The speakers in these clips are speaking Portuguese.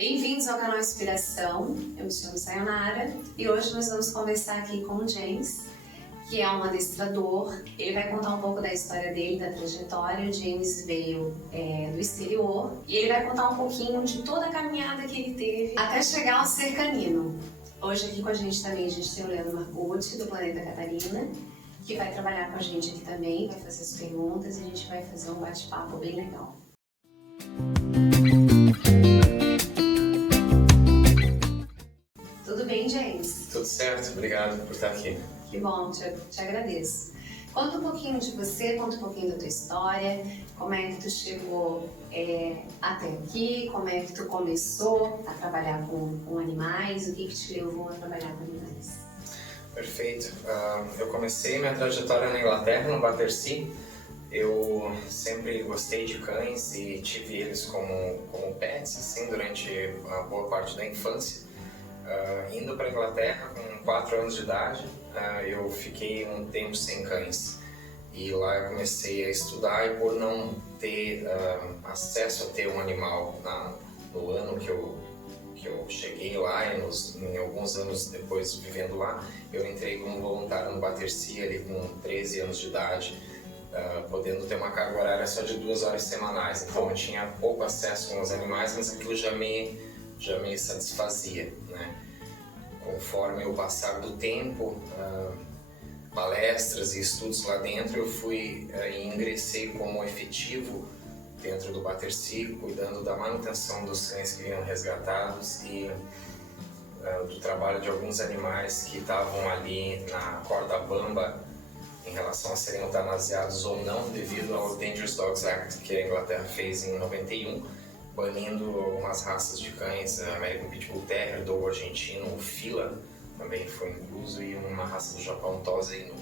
Bem-vindos ao canal Inspiração, eu me chamo Sayonara e hoje nós vamos conversar aqui com o James, que é um adestrador. Ele vai contar um pouco da história dele, da trajetória. O James veio do exterior e ele vai contar um pouquinho de toda a caminhada que ele teve até chegar ao ser canino. Hoje aqui com a gente também a gente tem o Leandro Marcucci, do Planeta Catarina, que vai trabalhar com a gente aqui também, vai fazer as perguntas e a gente vai fazer um bate-papo bem legal. Tudo bem, James? Tudo certo, obrigado por estar aqui. Que bom, te agradeço. Conta um pouquinho de você, conta um pouquinho da tua história, como é que tu chegou até aqui, como é que tu começou a trabalhar com animais, o que te levou a trabalhar com animais? Perfeito. Eu comecei minha trajetória na Inglaterra, no Battersea. Eu sempre gostei de cães e tive eles como pets, assim, durante a boa parte da infância. Indo para a Inglaterra com 4 anos de idade, eu fiquei um tempo sem cães. E lá eu comecei a estudar e por não ter acesso a ter um animal no ano que eu cheguei lá e em alguns anos depois vivendo lá, eu entrei como voluntário no Battersea ali com 13 anos de idade, podendo ter uma carga horária só de 2 horas semanais. Então eu tinha pouco acesso com os animais, mas aquilo já me satisfazia, né? Conforme o passar do tempo, palestras e estudos lá dentro, eu fui e ingressei como efetivo dentro do Battersea, cuidando da manutenção dos cães que vinham resgatados e do trabalho de alguns animais que estavam ali na corda bamba em relação a serem eutanasiados ou não, devido ao Dangerous Dogs Act que a Inglaterra fez em 91, banindo algumas raças de cães, American Pitbull Terrier, Dogo argentino, o Fila também foi incluso, e uma raça do Japão, Tosa Inu.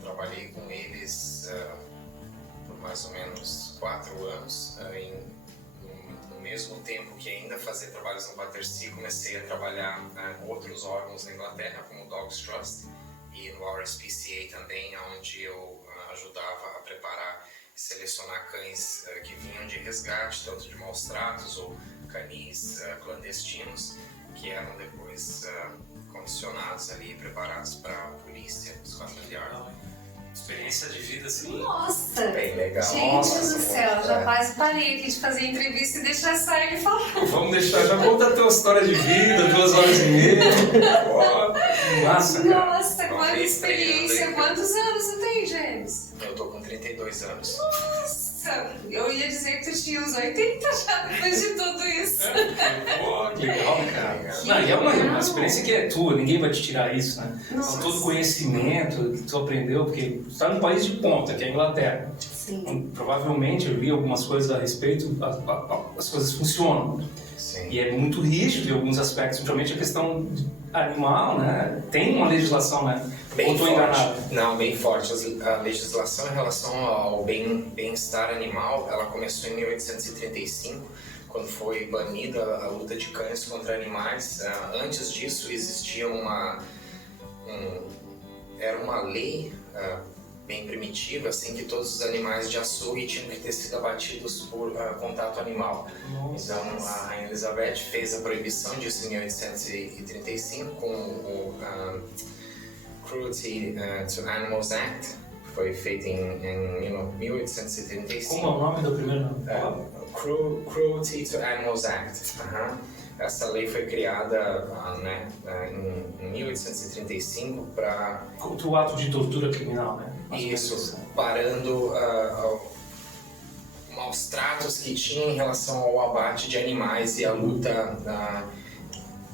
Trabalhei com eles por mais ou menos 4 anos. No mesmo tempo que ainda fazia trabalhos no Battersea, comecei a trabalhar com outros órgãos na Inglaterra, como o Dogs Trust e no RSPCA também, onde eu ajudava a preparar e selecionar cães que vinham de resgate, tanto de maus tratos ou canis clandestinos, que eram depois condicionados ali, preparados para a polícia, Scotland Yard. Experiência de vida, assim. Nossa! Bem legal. Gente Nossa, do céu, já é. quase parei aqui de fazer entrevista e deixar sair ele falar. Vamos deixar, já conta a tua história de vida, 2 horas e meia. Ó, massa, cara. Nossa, quanta Bem experiência! estreando, hein? Quantos anos você tem, James? Eu tô com 32 anos. Nossa, eu ia dizer que tu tinha uns 80 já depois de tudo isso. Pô, que legal, cara. Que Não, e é uma legal. experiência que é tua, ninguém vai te tirar isso, né? Nossa. Então, todo conhecimento que tu aprendeu, porque tu tá num país de ponta, que é a Inglaterra. Sim. Então, provavelmente eu li algumas coisas a respeito, as coisas funcionam. Sim. E é muito rígido em alguns aspectos, principalmente a questão animal, né? Tem uma legislação, né? Bem Ou tô forte. enganado? Não, bem forte. A legislação em relação ao bem-estar animal, ela começou em 1835, quando foi banida a luta de cães contra animais. Antes disso existia era uma lei bem primitiva, assim, que todos os animais de açougue tinham que ter sido abatidos por contato animal. Nossa. Então a Rainha Elizabeth fez a proibição disso em 1835 com o Cruelty to Animals Act, que foi feito em 1835. Como é o nome do primeiro nome? Cruelty to Animals Act. Essa lei foi criada em 1835 para... Contra o ato de tortura criminal, né? Isso, parando maus tratos que tinha em relação ao abate de animais e a luta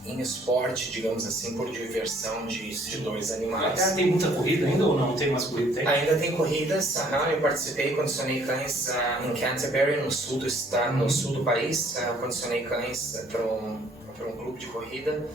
em esporte, digamos assim, por diversão de 2 animais. Tem muita corrida ainda ou não? Tem mais corrida? Tem? Ainda tem corridas, eu participei, condicionei cães em Canterbury, no sul do estado, no sul do país, condicionei cães para um clube de corrida,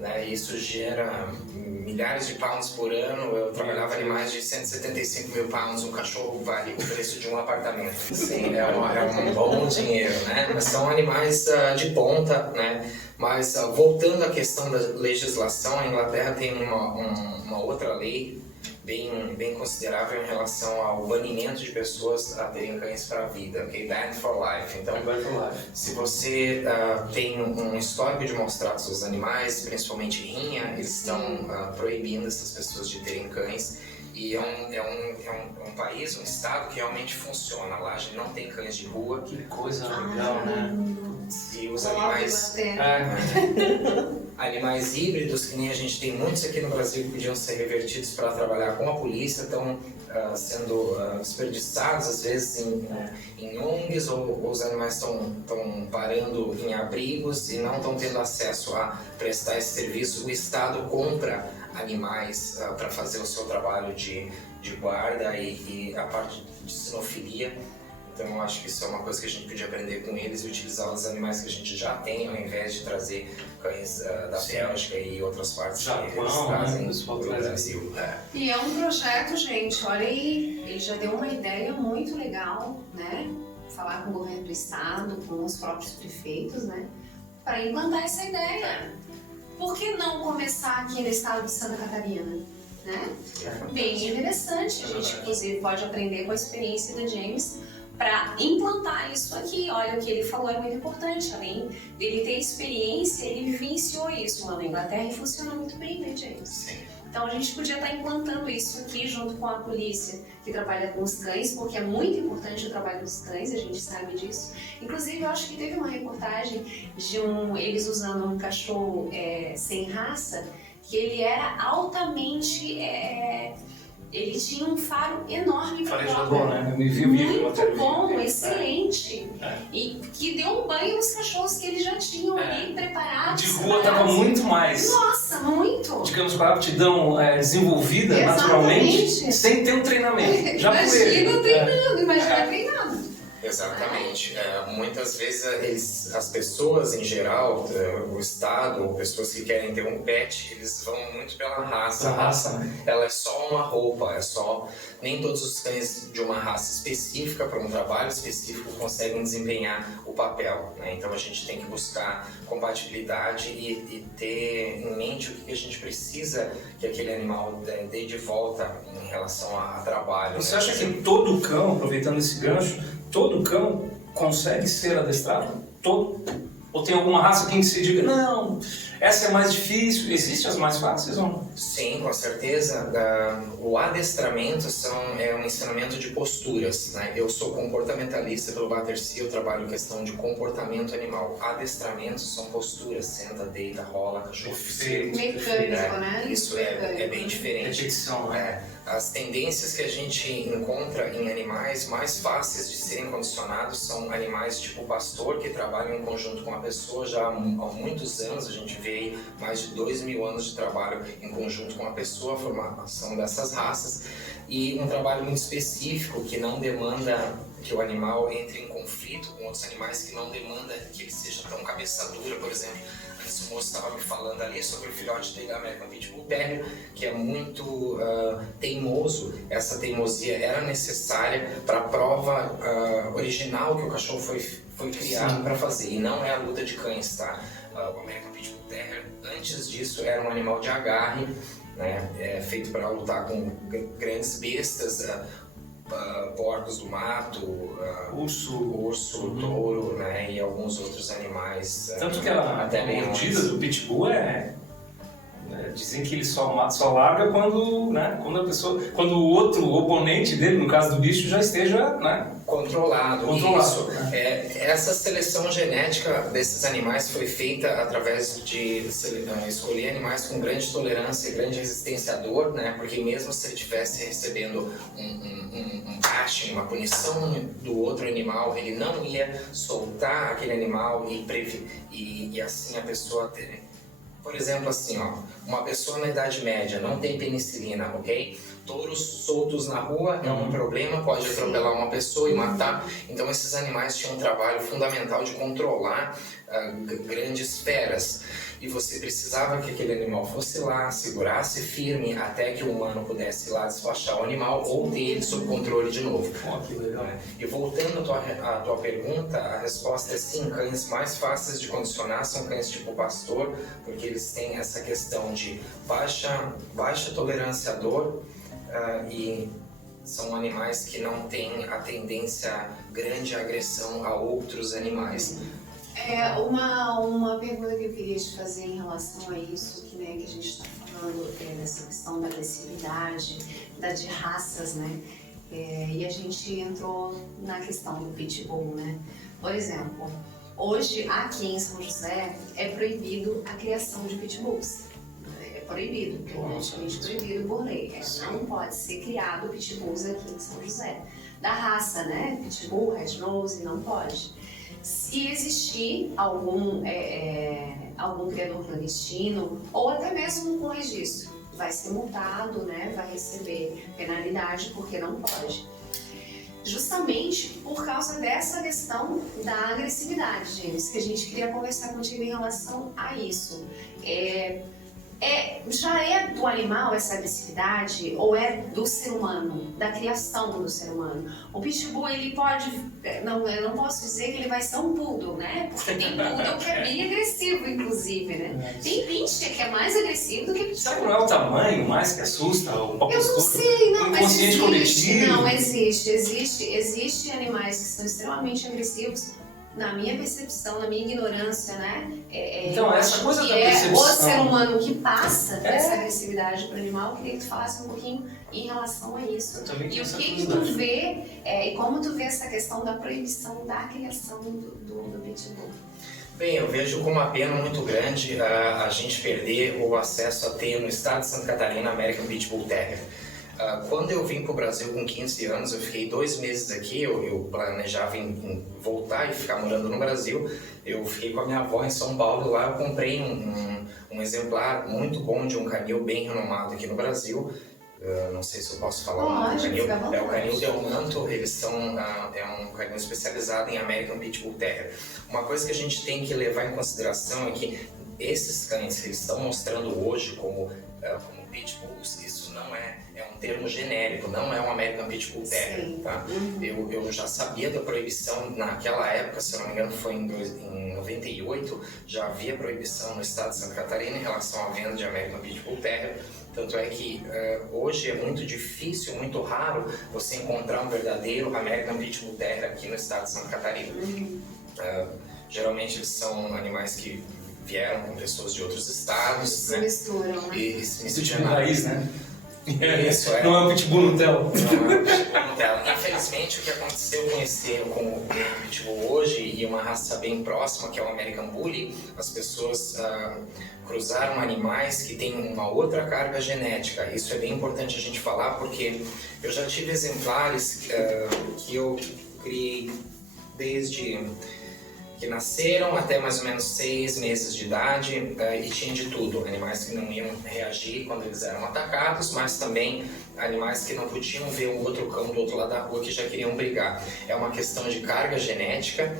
né? Isso gera milhares de pounds por ano. Eu trabalhava animais de 175 mil pounds, um cachorro vale o preço de um apartamento. Sim, é um bom dinheiro, né? Mas são animais de ponta, né? Mas voltando à questão da legislação, a Inglaterra tem uma outra lei bem considerável em relação ao banimento de pessoas a terem cães para a vida, ok? Banned for life. Então, se você tem um histórico de maus tratos aos animais, principalmente rinha, eles estão proibindo essas pessoas de terem cães. E é um país, um estado que realmente funciona. Lá a gente não tem cães de rua. Que coisa legal, né? E os animais... Animais híbridos, que nem a gente tem muitos aqui no Brasil, que podiam ser revertidos para trabalhar com a polícia, estão sendo desperdiçados às vezes em ONGs, ou os animais estão parando em abrigos e não estão tendo acesso a prestar esse serviço. O Estado compra animais para fazer o seu trabalho de guarda e a parte de sinofilia. Então eu acho que isso é uma coisa que a gente podia aprender com eles e utilizar os animais que a gente já tem, ao invés de trazer cães da Bélgica e outras partes que eles trazem para o Brasil. E é um projeto, gente, olha aí, ele já deu uma ideia muito legal, né? Falar com o governo do estado, com os próprios prefeitos, né? Para implantar essa ideia. Por que não começar aqui no estado de Santa Catarina? Né? Bem interessante, a gente inclusive pode aprender com a experiência do James para implantar isso aqui. Olha, o que ele falou é muito importante. Além dele ter experiência, ele vivenciou isso lá na Inglaterra e funciona muito bem, né, James? Sim. Então a gente podia estar implantando isso aqui junto com a polícia que trabalha com os cães, porque é muito importante o trabalho dos cães, a gente sabe disso. Inclusive, eu acho que teve uma reportagem de eles usando um cachorro sem raça, que ele era altamente... ele tinha um faro enorme para farejador, né? Eu me vi muito bom, excelente. E que deu um banho nos cachorros que eles já tinham ali preparados. De rua estava muito mais. Nossa, muito! Digamos, com a aptidão desenvolvida naturalmente, sem ter um treinamento. Já imagina treinando, imagina treinando. Exatamente. Muitas vezes as pessoas em geral, o Estado, ou pessoas que querem ter um pet, eles vão muito pela raça. A raça, né? Ela é só uma roupa, nem todos os cães de uma raça específica, para um trabalho específico, conseguem desempenhar o papel, né? Então a gente tem que buscar compatibilidade e ter em mente o que a gente precisa que aquele animal dê de volta em relação a trabalho. Você né? acha que todo cão, aproveitando esse gancho, todo cão consegue ser adestrado? Todo? Ou tem alguma raça que se diga, não, essa é mais difícil, existem as mais fáceis ou não? Sim, com certeza. O adestramento é um ensinamento de posturas, né? Eu sou comportamentalista pelo Battersea, eu trabalho em questão de comportamento animal. Adestramentos são posturas, senta, deita, rola, cachorro. Mecânico, né? Isso é bem diferente. Repetição, né? As tendências que a gente encontra em animais mais fáceis de serem condicionados são animais tipo pastor, que trabalham em conjunto com a pessoa já há muitos anos. A gente vê aí mais de 2.000 anos de trabalho em conjunto com a pessoa, a formação dessas raças, e um trabalho muito específico que não demanda que o animal entre em conflito com outros animais, que não demanda que ele seja tão cabeça dura. Por exemplo, antes o moço estava me falando ali sobre o filhote dele da American Pitbull Terrier, que é muito teimoso. Essa teimosia era necessária para a prova original que o cachorro foi criado para fazer, e não é a luta de cães, tá? O American Pitbull Terrier, antes disso, era um animal de agarre, né? Feito para lutar com grandes bestas, porcos do mato, urso, touro, né? E alguns outros animais. Tanto que a mordida do pitbull dizem que ele só larga quando o outro oponente dele, no caso do bicho, já esteja, né, controlado. Isso. Essa seleção genética desses animais foi feita através de escolher animais com grande tolerância e grande resistência à dor, né? Porque mesmo se ele estivesse recebendo um bashing, uma punição do outro animal, ele não ia soltar aquele animal e assim a pessoa ter... Por exemplo, assim, uma pessoa na Idade Média não tem penicilina, ok? Touros soltos na rua é um problema, pode atropelar uma pessoa e matar. Então esses animais tinham um trabalho fundamental de controlar grandes feras. E você precisava que aquele animal fosse lá, segurasse firme até que o humano pudesse ir lá despachar o animal ou ter ele sob controle de novo. Que legal. E voltando à tua pergunta, a resposta é sim. Cães mais fáceis de condicionar são cães tipo pastor, porque eles têm essa questão de baixa tolerância à dor, e são animais que não têm a tendência grande à agressão a outros animais. Uma pergunta que eu queria te fazer em relação a isso, que a gente está falando dessa questão da agressividade, de raças, né? E a gente entrou na questão do pitbull, né? Por exemplo, hoje aqui em São José é proibido a criação de pitbulls. É proibido, praticamente proibido por lei. Não pode ser criado pitbulls aqui em São José. Da raça, né? Pitbull, Red Nose, não pode. Se existir algum criador clandestino, ou até mesmo com registro, vai ser multado, né? Vai receber penalidade porque não pode. Justamente por causa dessa questão da agressividade, James, que a gente queria conversar contigo em relação a isso. Já é do animal essa agressividade ou é do ser humano, da criação do ser humano? O pitbull, ele pode, eu não posso dizer que ele vai ser um poodle, né? Porque tem poodle que é bem agressivo, inclusive, né? Tem pincher que é mais agressivo do que pitbull. Será que não é o tamanho mais que assusta? Eu não sei, não, mas existe. Coletivo? Não, existe animais que são extremamente agressivos. Na minha percepção, na minha ignorância, né? Então, essa coisa da percepção... o ser humano que passa essa agressividade para o animal. Eu queria que tu falasse um pouquinho em relação a isso. E o que tu vê, e como tu vê essa questão da proibição da criação do pitbull? Bem, eu vejo como uma pena muito grande a gente perder o acesso a ter no estado de Santa Catarina American Pitbull Terrier. Quando eu vim para o Brasil com 15 anos, eu fiquei 2 meses aqui, eu planejava em voltar e ficar morando no Brasil. Eu fiquei com a minha avó em São Paulo e lá eu comprei um exemplar muito bom de um canil bem renomado aqui no Brasil. Não sei se eu posso falar o nome do canil. É o canil Del Manto, eles são um canil especializado em American Pitbull Terrier. Uma coisa que a gente tem que levar em consideração é que esses cães que eles estão mostrando hoje como pitbulls, isso não é um termo genérico, não é um American Pitbull Terrier, tá? Eu já sabia da proibição naquela época, se eu não me engano foi em 98, já havia proibição no estado de Santa Catarina em relação à venda de American Pitbull Terrier. Tanto é que hoje é muito difícil, muito raro você encontrar um verdadeiro American Pitbull Terrier aqui no estado de Santa Catarina. Geralmente eles são animais que vieram com pessoas de outros estados, se misturam, né? E se misturam. Pitbull raiz, né? Isso, Não é um pitbull Nutella. Não é um pitbull Nutella. Infelizmente, o que aconteceu com o pitbull hoje e uma raça bem próxima, que é o American Bully, as pessoas cruzaram animais que têm uma outra carga genética. Isso é bem importante a gente falar, porque eu já tive exemplares que eu criei desde que nasceram até mais ou menos 6 meses de idade e tinha de tudo, animais que não iam reagir quando eles eram atacados, mas também animais que não podiam ver o outro cão do outro lado da rua que já queriam brigar. É uma questão de carga genética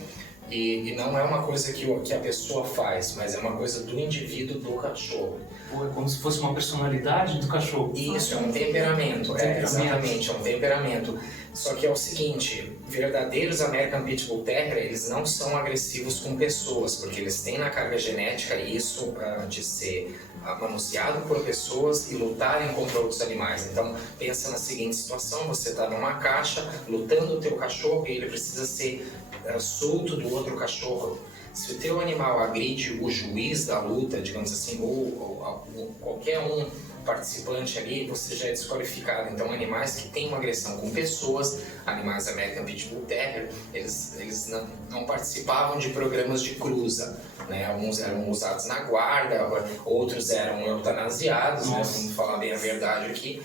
e não é uma coisa que a pessoa faz, mas é uma coisa do indivíduo, do cachorro. Pô, é como se fosse uma personalidade do cachorro. Isso, é um temperamento, exatamente, é um temperamento. Só que é o seguinte, verdadeiros American Pitbull Terrier, eles não são agressivos com pessoas, porque eles têm na carga genética isso de ser manuseado por pessoas e lutarem contra outros animais. Então, pensa na seguinte situação, você está numa caixa, lutando o teu cachorro e ele precisa ser solto do outro cachorro. Se o teu animal agride o juiz da luta, digamos assim, ou qualquer um participante ali, você já é desqualificado. Então, animais que têm uma agressão com pessoas, animais American Pitbull Terrier, eles não participavam de programas de cruza, né? Alguns eram usados na guarda, outros eram eutanasiados, né? Vamos falar bem a verdade aqui.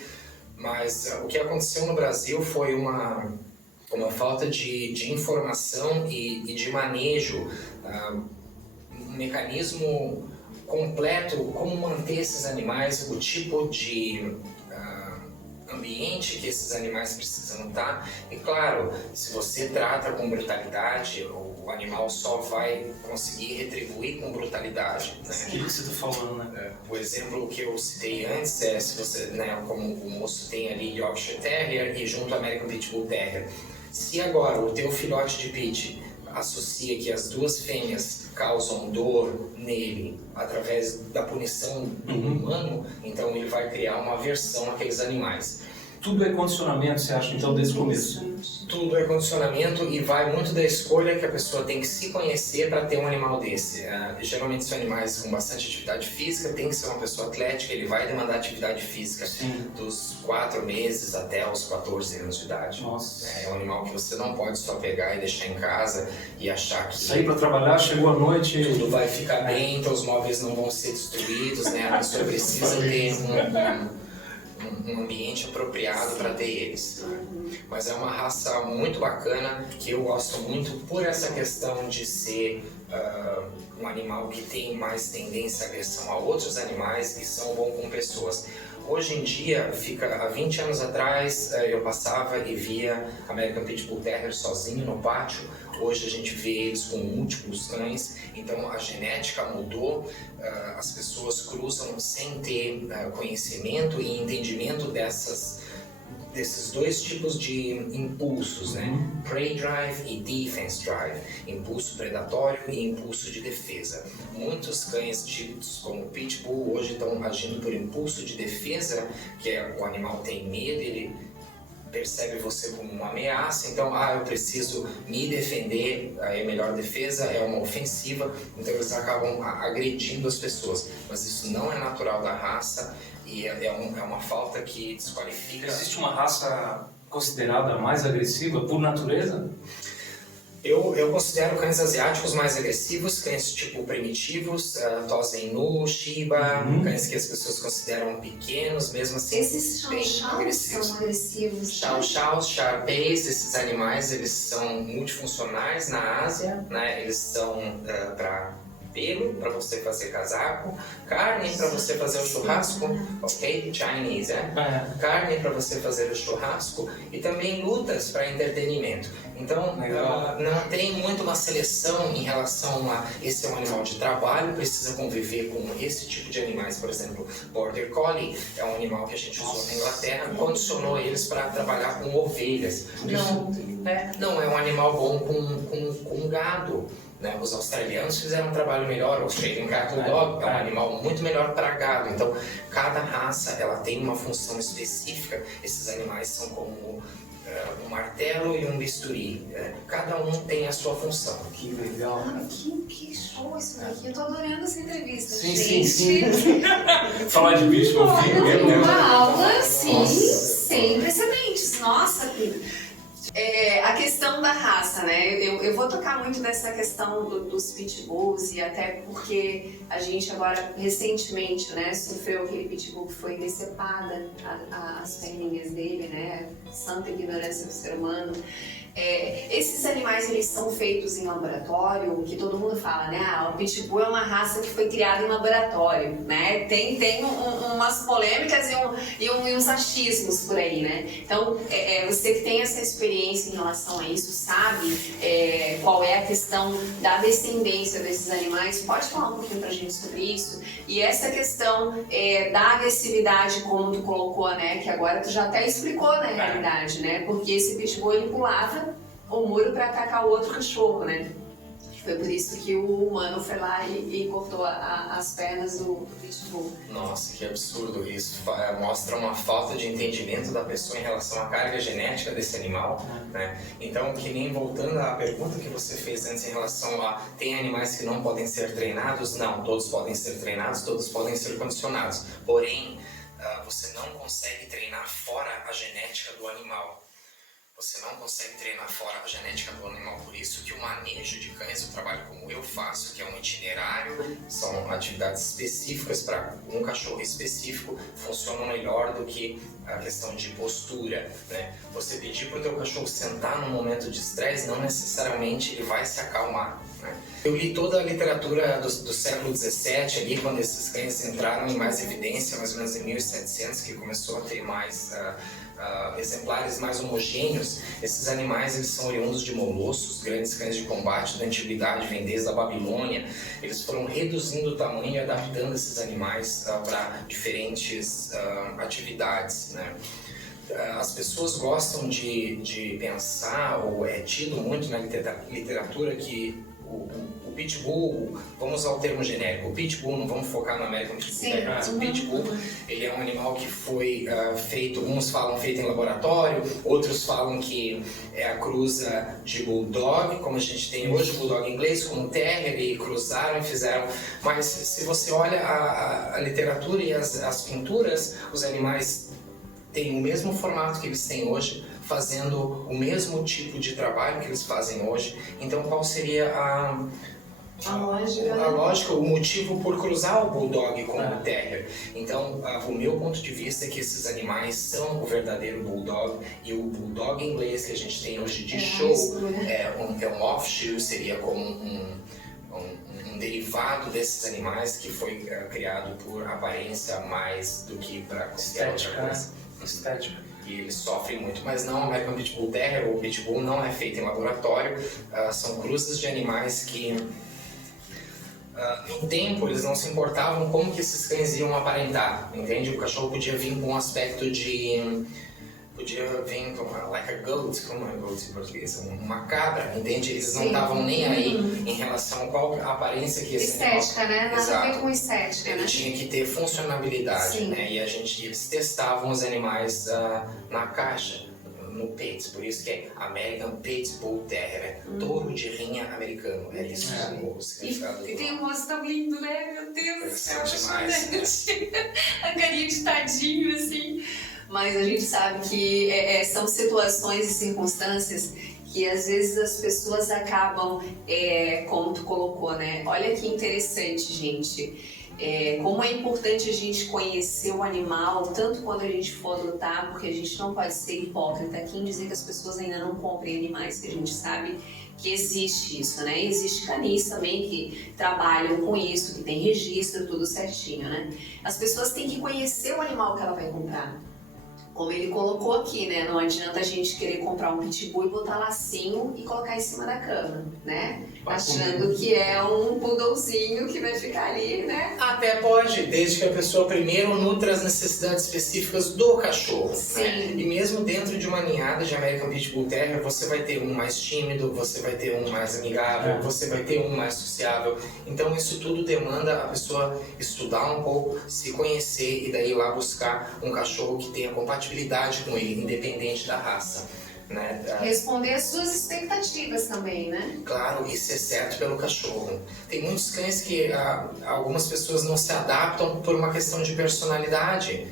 Mas o que aconteceu no Brasil foi uma falta de informação e de manejo, um mecanismo completo, como manter esses animais, o tipo de ambiente que esses animais precisam estar. E claro, se você trata com brutalidade, o animal só vai conseguir retribuir com brutalidade. Né? O que você está falando, né? O exemplo que eu citei antes é, se você, né, como o moço tem ali Yorkshire Terrier e junto American Pitbull Terrier. Se agora o teu filhote de pit associa que as duas fêmeas causam dor nele através da punição do humano, então ele vai criar uma aversão àqueles animais. Tudo é condicionamento, você acha, então, desde o começo? Tudo é condicionamento e vai muito da escolha que a pessoa tem que se conhecer para ter um animal desse. Geralmente são animais com bastante atividade física, tem que ser uma pessoa atlética, ele vai demandar atividade física. Sim. Dos 4 meses até os 14 anos de idade. Nossa. É um animal que você não pode só pegar e deixar em casa e achar que sair para trabalhar, chegou à noite... tudo vai ficar bem, então os móveis não vão ser destruídos, né? A pessoa precisa ter um ambiente apropriado para ter eles. Mas é uma raça muito bacana, que eu gosto muito por essa questão de ser um animal que tem mais tendência à agressão a outros animais e são bons com pessoas. Hoje em dia, há 20 anos atrás, eu passava e via American Pitbull Terrier sozinho no pátio. Hoje a gente vê eles com múltiplos cães, então a genética mudou, as pessoas cruzam sem ter conhecimento e entendimento desses dois tipos de impulsos, né? Prey drive e defense drive, impulso predatório e impulso de defesa. Muitos cães tidos como Pitbull hoje estão agindo por impulso de defesa, que é o animal tem medo, ele percebe você como uma ameaça, então, eu preciso me defender, a melhor defesa é uma ofensiva, então eles acabam agredindo as pessoas, mas isso não é natural da raça e é uma falta que desqualifica. Existe uma raça considerada mais agressiva por natureza? Eu considero cães asiáticos mais agressivos, cães tipo primitivos, Tosa Inu, Shiba, cães que as pessoas consideram pequenos, mesmo assim esses bem agressivos. São agressivos. Chow-chows, Shar-peis, esses animais eles são multifuncionais na Ásia, né? Eles são para pelo para você fazer casaco, carne para você fazer o churrasco, ok? Chinese, carne para você fazer o churrasco e também lutas para entretenimento. Então, não tem muito uma seleção em relação a esse é um animal de trabalho, precisa conviver com esse tipo de animais. Por exemplo, Border Collie é um animal que a gente usou na Inglaterra, condicionou eles para trabalhar com ovelhas. Não é um animal bom com gado. Né? Os australianos fizeram um trabalho melhor, o Australian Cattle Dog é um animal muito melhor para gado. Então, cada raça ela tem uma função específica. Esses animais são como um martelo e um bisturi. Cada um tem a sua função. Que legal. Que show isso daqui. Eu tô adorando essa entrevista, sim, gente. Sim. Falar de bicho ouvindo, né? Uma aula, sim, sem precedentes. Nossa, a questão da raça, né? Eu vou tocar muito nessa questão dos pitbulls e até porque a gente agora, recentemente, né, sofreu aquele pitbull que foi decepada as perninhas dele, né? Santa ignorância do ser humano. Esses animais, eles são feitos em laboratório, que todo mundo fala, né? O Pitbull é uma raça que foi criada em laboratório, né? Tem umas polêmicas e uns achismos por aí, né? Então, você que tem essa experiência em relação a isso, sabe qual é a questão da descendência desses animais, pode falar um pouquinho pra gente sobre isso? E essa questão da agressividade, como tu colocou, né? Que agora tu já até explicou na realidade, né? Porque esse Pitbull, ele pulava o muro para atacar o outro cachorro, né? Foi por isso que o humano foi lá e cortou as pernas do Pitbull. Nossa, que absurdo isso. Mostra uma falta de entendimento da pessoa em relação à carga genética desse animal, né? Então, que nem voltando à pergunta que você fez antes em relação a tem animais que não podem ser treinados? Não, todos podem ser treinados, todos podem ser condicionados. Porém, você não consegue treinar fora a genética do animal. Você não consegue treinar fora a genética do animal. Por isso que o manejo de cães, o trabalho como eu faço, que é um itinerário, são atividades específicas para um cachorro específico, funcionam melhor do que a questão de postura, né? Você pedir para o teu cachorro sentar num momento de estresse, não necessariamente ele vai se acalmar, né? Eu li toda a literatura do século XVII, ali, quando esses cães entraram em mais evidência, mais ou menos em 1700, que começou a ter mais exemplares mais homogêneos. Esses animais eles são oriundos de molossos, grandes cães de combate da antiguidade, vêm desde a Babilônia. Eles foram reduzindo o tamanho e adaptando esses animais para diferentes atividades, né? As pessoas gostam de pensar, ou é tido muito na literatura, que o o Pitbull, vamos usar o termo genérico, o Pitbull, não vamos focar no American Pitbull Terrier, o Pitbull, ele é um animal que foi feito, uns falam feito em laboratório, outros falam que é a cruza de Bulldog, como a gente tem hoje o Bulldog inglês com o Terrier, e cruzaram e fizeram, mas se você olha a literatura e as pinturas, os animais têm o mesmo formato que eles têm hoje, fazendo o mesmo tipo de trabalho que eles fazem hoje. Então, qual seria a lógica, o motivo por cruzar o Bulldog com o Terrier? Então, o meu ponto de vista é que esses animais são o verdadeiro Bulldog, e o Bulldog inglês que a gente tem hoje de show é um offshoot, seria como um derivado desses animais que foi criado por aparência mais do que para qualquer outra coisa. Estética. E eles sofrem muito, mas não, o American Pitbull Terrier, o Pitbull não é feito em laboratório, são cruzes de animais que no tempo eles não se importavam como que esses cães iam aparentar, entende? O cachorro podia vir com um aspecto podia vir como like a goat, como é goat em português? Uma cabra, entende? Eles não estavam nem aí em relação a qual a aparência que esse estética, animal... né? Nada a ver com estética, ele né? tinha que ter funcionalidade, né? E eles testavam os animais na caixa, no Pits, por isso que é American Pitbull Terrier, touro de rinha americano, é isso. E tem um rosto tão lindo, né? Meu Deus do céu, demais, a carinha de tadinho, assim. Mas a gente sabe que são situações e circunstâncias que às vezes as pessoas acabam, como tu colocou, né? Olha que interessante, gente. Como é importante a gente conhecer o animal, tanto quando a gente for adotar, porque a gente não pode ser hipócrita aqui em dizer que as pessoas ainda não comprem animais, que a gente sabe que existe isso, né? Existe canis também que trabalham com isso, que tem registro, tudo certinho, né? As pessoas têm que conhecer o animal que ela vai comprar. Como ele colocou aqui, né? Não adianta a gente querer comprar um pitbull e botar lacinho e colocar em cima da cama, né? Achando que é um poodlezinho que vai ficar ali, né? Até pode, desde que a pessoa primeiro nutra as necessidades específicas do cachorro. Sim. Né? E mesmo dentro de uma ninhada de American Pitbull Terrier, você vai ter um mais tímido, você vai ter um mais amigável, você vai ter um mais sociável. Então isso tudo demanda a pessoa estudar um pouco, se conhecer e daí ir lá buscar um cachorro que tenha compatibilidade com ele, independente da raça. Né? Responder às suas expectativas também, né? Claro, e ser certo pelo cachorro. Tem muitos cães que algumas pessoas não se adaptam por uma questão de personalidade.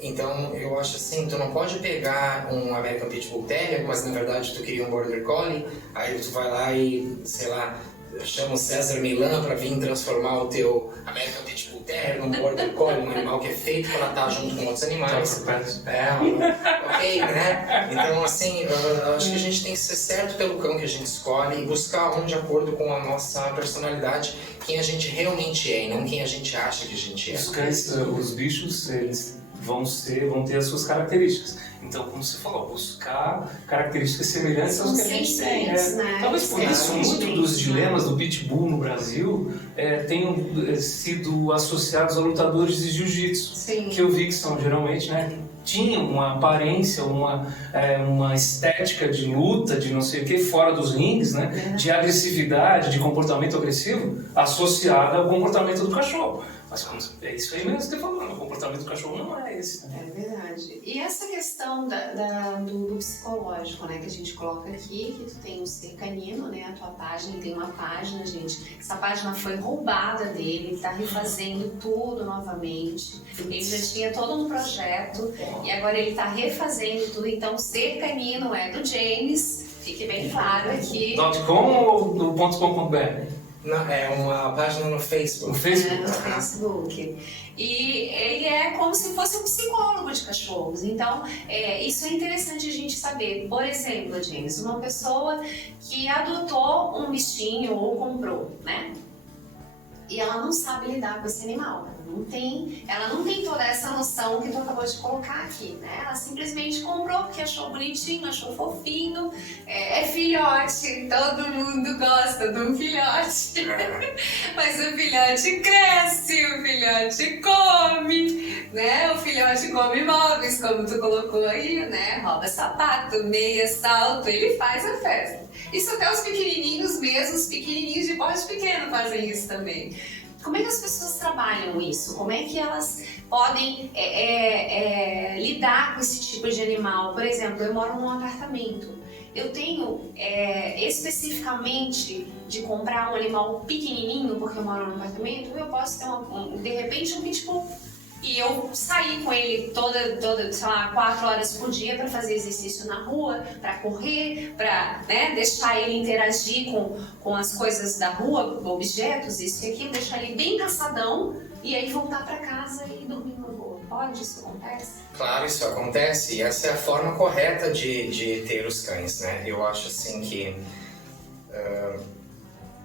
Então, eu acho assim, tu não pode pegar um American Pitbull Terrier, mas na verdade tu queria um Border Collie, aí tu vai lá e, sei lá, chama o César Milan para vir transformar o teu American Pitbull Terrier num Border Collie, um animal que é feito para estar junto com outros animais. Ok, né? Então, assim, eu acho que a gente tem que ser certo pelo cão que a gente escolhe e buscar um de acordo com a nossa personalidade, quem a gente realmente é e não quem a gente acha que a gente é. Os cães, os bichos, eles vão ter as suas características. Então, como você falou, buscar características semelhantes aos que a gente tem. Né? Talvez por isso, muito dos dilemas do Pitbull no Brasil tenham sido associados a lutadores de jiu-jitsu, que eu vi que são geralmente, né, tinham uma aparência, uma estética de luta, de não sei o que, fora dos rings, né, de agressividade, de comportamento agressivo, associada ao comportamento do cachorro. Mas é isso aí mesmo que você está falando, o comportamento do cachorro não é esse. Né? É verdade. E essa questão do psicológico, né, que a gente coloca aqui, que tu tem o Ser Canino, né, a tua página, tem uma página, gente, essa página foi roubada dele, ele tá refazendo tudo novamente, ele já tinha todo um projeto e agora ele tá refazendo tudo, então Ser Canino é do James, fique bem claro aqui. .com ou do .com.br? Não, é uma página no Facebook. No Facebook? No Facebook. E ele é como se fosse um psicólogo de cachorros. Então, isso é interessante a gente saber. Por exemplo, James, uma pessoa que adotou um bichinho ou comprou, né? e ela não sabe lidar com esse animal. Ela não tem toda essa noção que tu acabou de colocar aqui, né? Ela simplesmente comprou porque achou bonitinho, achou fofinho, é filhote, todo mundo gosta de um filhote. Mas o filhote cresce, o filhote come, né? O filhote come móveis, como tu colocou aí, né? Rouba sapato, meia, salto, ele faz a festa. Isso até os pequenininhos mesmo, os pequenininhos de porte pequeno fazem isso também. Como é que as pessoas trabalham isso? Como é que elas podem lidar com esse tipo de animal? Por exemplo, eu moro num apartamento. Eu tenho especificamente de comprar um animal pequenininho, porque eu moro num apartamento, eu posso ter de repente um pitbull. E eu sair com ele toda, sei lá, 4 horas por dia para fazer exercício na rua, para correr, para, né, deixar ele interagir com as coisas da rua, objetos, isso e aquilo, deixar ele bem cansadão e aí voltar para casa e dormir numa boa. Pode? Isso acontece? Claro, isso acontece e essa é a forma correta de ter os cães, né? Eu acho assim que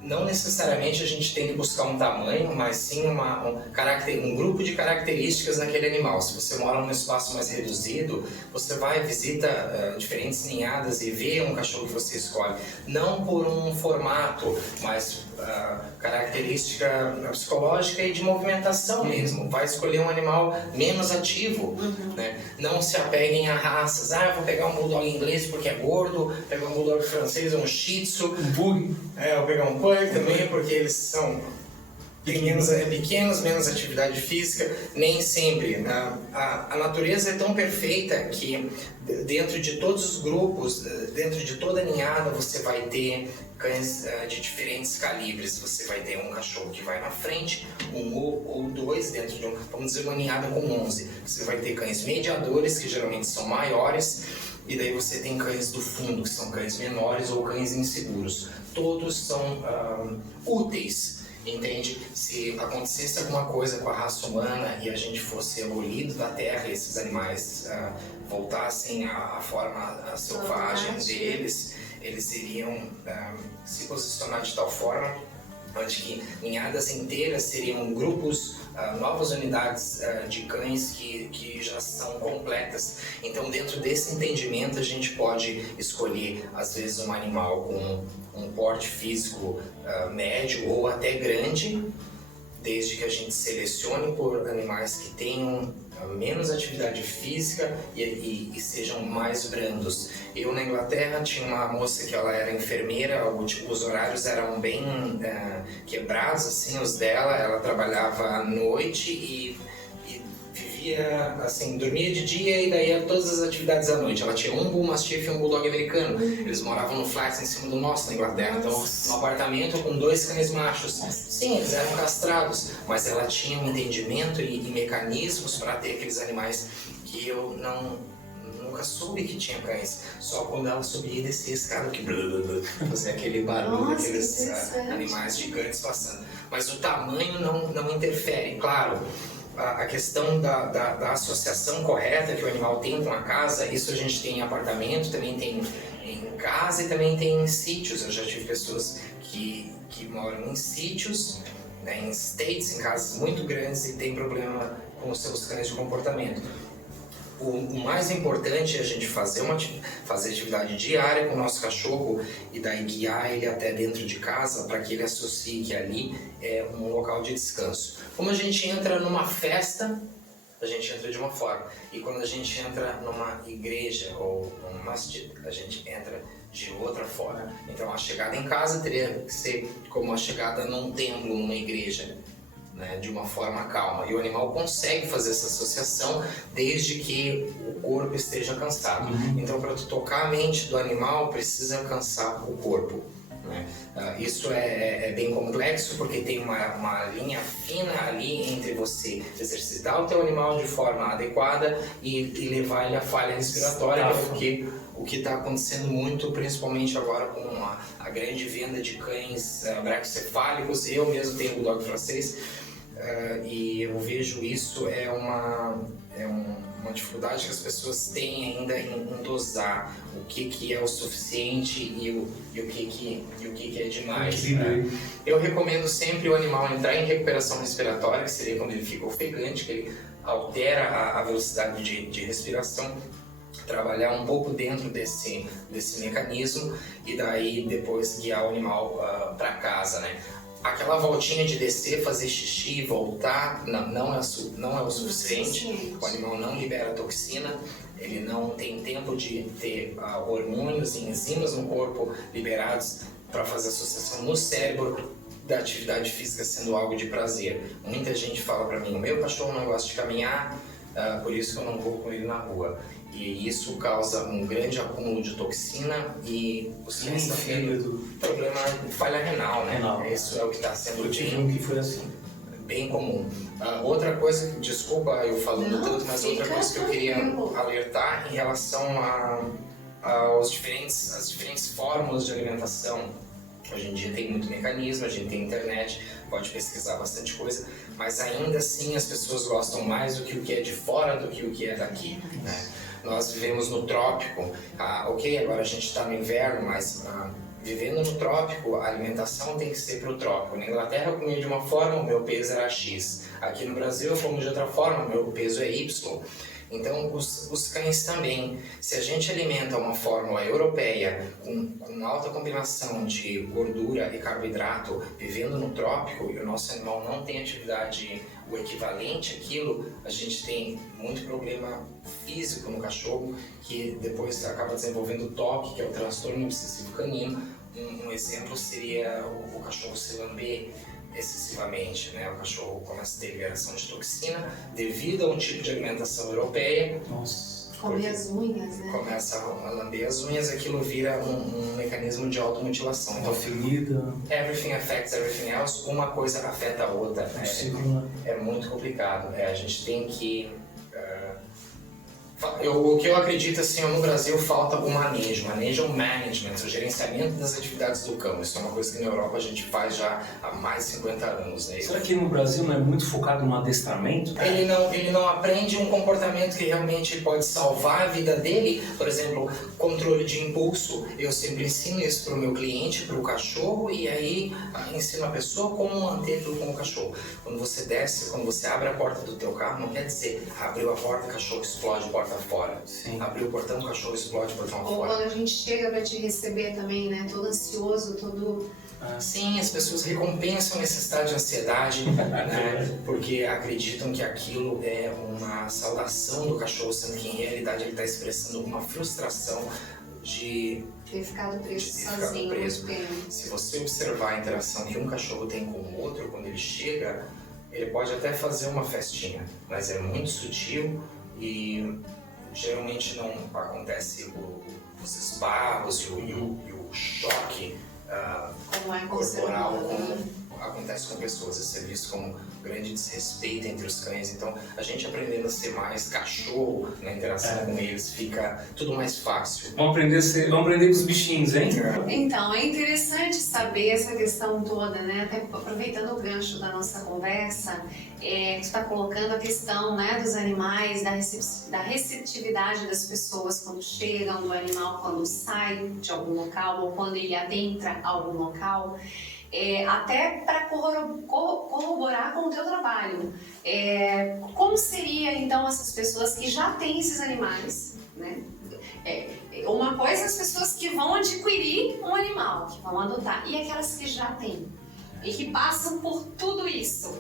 não necessariamente a gente tem que buscar um tamanho, mas sim um grupo de características naquele animal. Se você mora num espaço mais reduzido, você vai, visita diferentes ninhadas e vê um cachorro que você escolhe. Não por um formato, mas característica psicológica e de movimentação mesmo. Vai escolher um animal menos ativo, né? Não se apeguem a raças. Eu vou pegar um bulldog inglês porque é gordo, pegar um bulldog francês ou um shih tzu. Um pug. Vou pegar um pug também porque eles são pequenos, menos atividade física. Nem sempre. A natureza é tão perfeita que dentro de todos os grupos, dentro de toda a ninhada, você vai ter cães de diferentes calibres. Você vai ter um cachorro que vai na frente, um ou dois dentro de vamos dizer, uma ninhada com 11. Você vai ter cães mediadores, que geralmente são maiores, e daí você tem cães do fundo, que são cães menores ou cães inseguros. Todos são úteis, entende? Se acontecesse alguma coisa com a raça humana e a gente fosse abolido da terra e esses animais voltassem à forma selvagem deles, eles iriam se posicionar de tal forma onde que ninhadas inteiras seriam grupos, novas unidades de cães que já são completas. Então, dentro desse entendimento, a gente pode escolher, às vezes, um animal com um porte físico médio ou até grande, desde que a gente selecione por animais que tenham menos atividade física e sejam mais brandos. Eu, na Inglaterra, tinha uma moça que ela era enfermeira, os horários eram bem quebrados, assim, os dela. Ela trabalhava à noite e vivia, assim, dormia de dia e daí ia todas as atividades à noite. Ela tinha um Bull Mastiff e um Bulldog americano. Eles moravam no flat em cima do nosso, na Inglaterra. Então, num apartamento com 2 cães machos. Sim, eles eram castrados, mas ela tinha um entendimento e mecanismos para ter aqueles animais que eu nunca soube que tinha cães. Só quando ela subia e descia a escada, que fazia aquele barulho daqueles animais gigantes passando. Mas o tamanho não interfere. Claro, a questão da associação correta que o animal tem com a casa, isso a gente tem em apartamento, também tem em casa e também tem em sítios. Eu já tive pessoas que moram em sítios, né, em estates, em casas muito grandes e tem problema com os seus cães de comportamento. O mais importante é a gente fazer atividade diária com o nosso cachorro e daí guiar ele até dentro de casa para que ele associe que ali é um local de descanso. Como a gente entra numa festa, a gente entra de uma forma. E quando a gente entra numa igreja ou num masjid, a gente entra de outra forma. Então a chegada em casa teria que ser como a chegada num templo, numa igreja, né, de uma forma calma. E o animal consegue fazer essa associação desde que o corpo esteja cansado. Então, para tu tocar a mente do animal, precisa cansar o corpo, né? Isso é bem complexo porque tem uma linha fina ali entre você exercitar o teu animal de forma adequada e levar ele à falha respiratória, porque o que está acontecendo muito, principalmente agora com a grande venda de cães braquicefálicos. Eu mesmo tenho um bulldog francês. e eu vejo isso é uma dificuldade que as pessoas têm ainda em dosar o que é o suficiente e o que é demais. Né? Eu recomendo sempre o animal entrar em recuperação respiratória, que seria quando ele fica ofegante, que ele altera a velocidade de respiração, trabalhar um pouco dentro desse mecanismo e daí depois guiar o animal para casa, né? Aquela voltinha de descer, fazer xixi e voltar não é o suficiente. O animal não libera toxina, ele não tem tempo de ter hormônios e enzimas no corpo liberados para fazer associação no cérebro da atividade física sendo algo de prazer. Muita gente fala para mim, o meu cachorro não gosta de caminhar, por isso que eu não vou com ele na rua. E isso causa um grande acúmulo de toxina e os cães estão tendo problema de falha renal, né? Isso é o que está sendo bem comum. Outra coisa, desculpa eu falando tanto, mas outra coisa que eu queria alertar em relação às diferentes fórmulas de alimentação. Hoje em dia tem muito mecanismo, a gente tem internet, pode pesquisar bastante coisa, mas ainda assim as pessoas gostam mais do que o que é de fora do que o que é daqui, né? Nós vivemos no trópico, ok, agora a gente está no inverno, mas vivendo no trópico, a alimentação tem que ser para o trópico. Na Inglaterra eu comia de uma forma, o meu peso era X. Aqui no Brasil eu como de outra forma, o meu peso é Y. Então, os cães também, se a gente alimenta uma fórmula europeia com alta combinação de gordura e carboidrato, vivendo no trópico, e o nosso animal não tem atividade, o equivalente àquilo, a gente tem muito problema físico no cachorro, que depois acaba desenvolvendo TOC, que é o transtorno obsessivo canino. Um exemplo seria o cachorro se lamber excessivamente, né? O cachorro começa a ter liberação de toxina devido a um tipo de alimentação europeia. Comer as unhas, né? Começa a lamber as unhas, aquilo vira um mecanismo de automutilação. Então, ferida. Everything affects everything else, uma coisa afeta a outra. É muito complicado. A gente tem que... o que eu acredito, assim, no Brasil falta o manejo é o management, o gerenciamento das atividades do cão. Isso é uma coisa que na Europa a gente faz já há mais de 50 anos. Né? Será que no Brasil não é muito focado no adestramento? Ele não aprende um comportamento que realmente pode salvar a vida dele. Por exemplo, controle de impulso. Eu sempre ensino isso para o meu cliente, para o cachorro, e aí ensino a pessoa como manter tudo com o cachorro. Quando você desce, quando você abre a porta do teu carro, não quer dizer abriu a porta, o cachorro explode, porta fora. Sim. Abriu o portão, o cachorro explode, portão fora. Ou quando a gente chega para te receber também, né? Todo ansioso, todo... Sim, as pessoas recompensam esse estado de ansiedade, né? Porque acreditam que aquilo é uma saudação do cachorro, sendo que em realidade ele está expressando uma frustração de ter ficado preso sozinho. Se você observar a interação que um cachorro tem com o outro, quando ele chega, ele pode até fazer uma festinha, mas é muito sutil e geralmente não acontece os esbarros e o choque corporal como acontece com pessoas. Isso é visto como grande desrespeito entre os cães. Então, a gente aprendendo a ser mais cachorro na interação com eles, fica tudo mais fácil. Vamos aprender com os bichinhos, hein? Então, é interessante saber essa questão toda, né? Até aproveitando o gancho da nossa conversa, tu está colocando a questão, né, dos animais, da receptividade das pessoas quando chegam, do animal quando sai de algum local ou quando ele adentra algum local. Até para corroborar com o teu trabalho. Como seria então essas pessoas que já têm esses animais, né? Uma coisa é as pessoas que vão adquirir um animal, que vão adotar, e aquelas que já têm e que passam por tudo isso.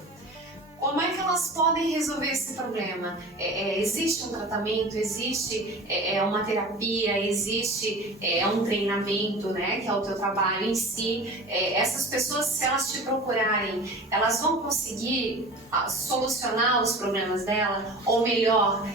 Como é que elas podem resolver esse problema? Existe um tratamento, existe uma terapia, existe um treinamento, né, que é o teu trabalho em si. Essas pessoas, se elas te procurarem, elas vão conseguir solucionar os problemas dela? Ou melhor,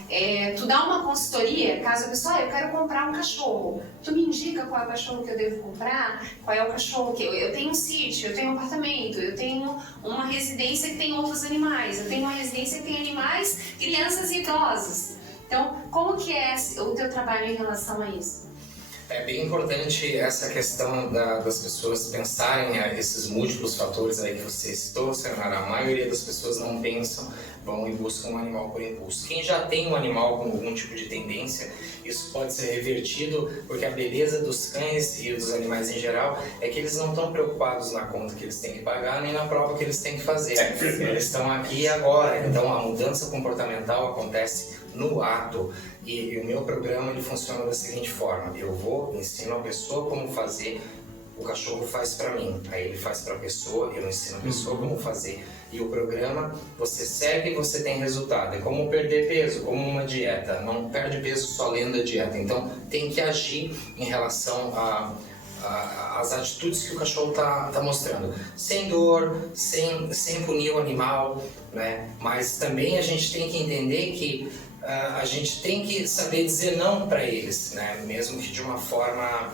tu dá uma consultoria, caso a pessoa, eu quero comprar um cachorro. Tu me indica qual é o cachorro que eu devo comprar? Qual é o cachorro que eu tenho um sítio, eu tenho um apartamento, eu tenho uma residência que tem outros animais, eu tenho uma residência que tem animais, crianças e idosos. Então, como que é o teu trabalho em relação a isso? É bem importante essa questão das pessoas pensarem esses múltiplos fatores aí que você citou, Sayonara. A maioria das pessoas não pensam, vão e buscam um animal por impulso. Quem já tem um animal com algum tipo de tendência, isso pode ser revertido, porque a beleza dos cães e dos animais em geral é que eles não estão preocupados na conta que eles têm que pagar, nem na prova que eles têm que fazer. Eles estão aqui e agora. Então a mudança comportamental acontece no ato. E o meu programa ele funciona da seguinte forma: eu vou, ensino a pessoa como fazer, o cachorro faz para mim, aí ele faz para a pessoa, eu ensino a pessoa como fazer. E o programa, você segue e você tem resultado. É como perder peso, como uma dieta. Não perde peso só lendo a dieta. Então tem que agir em relação às atitudes que o cachorro tá mostrando. Sem dor, sem punir o animal, né? Mas também a gente tem que entender que a gente tem que saber dizer não para eles, né? Mesmo que de uma forma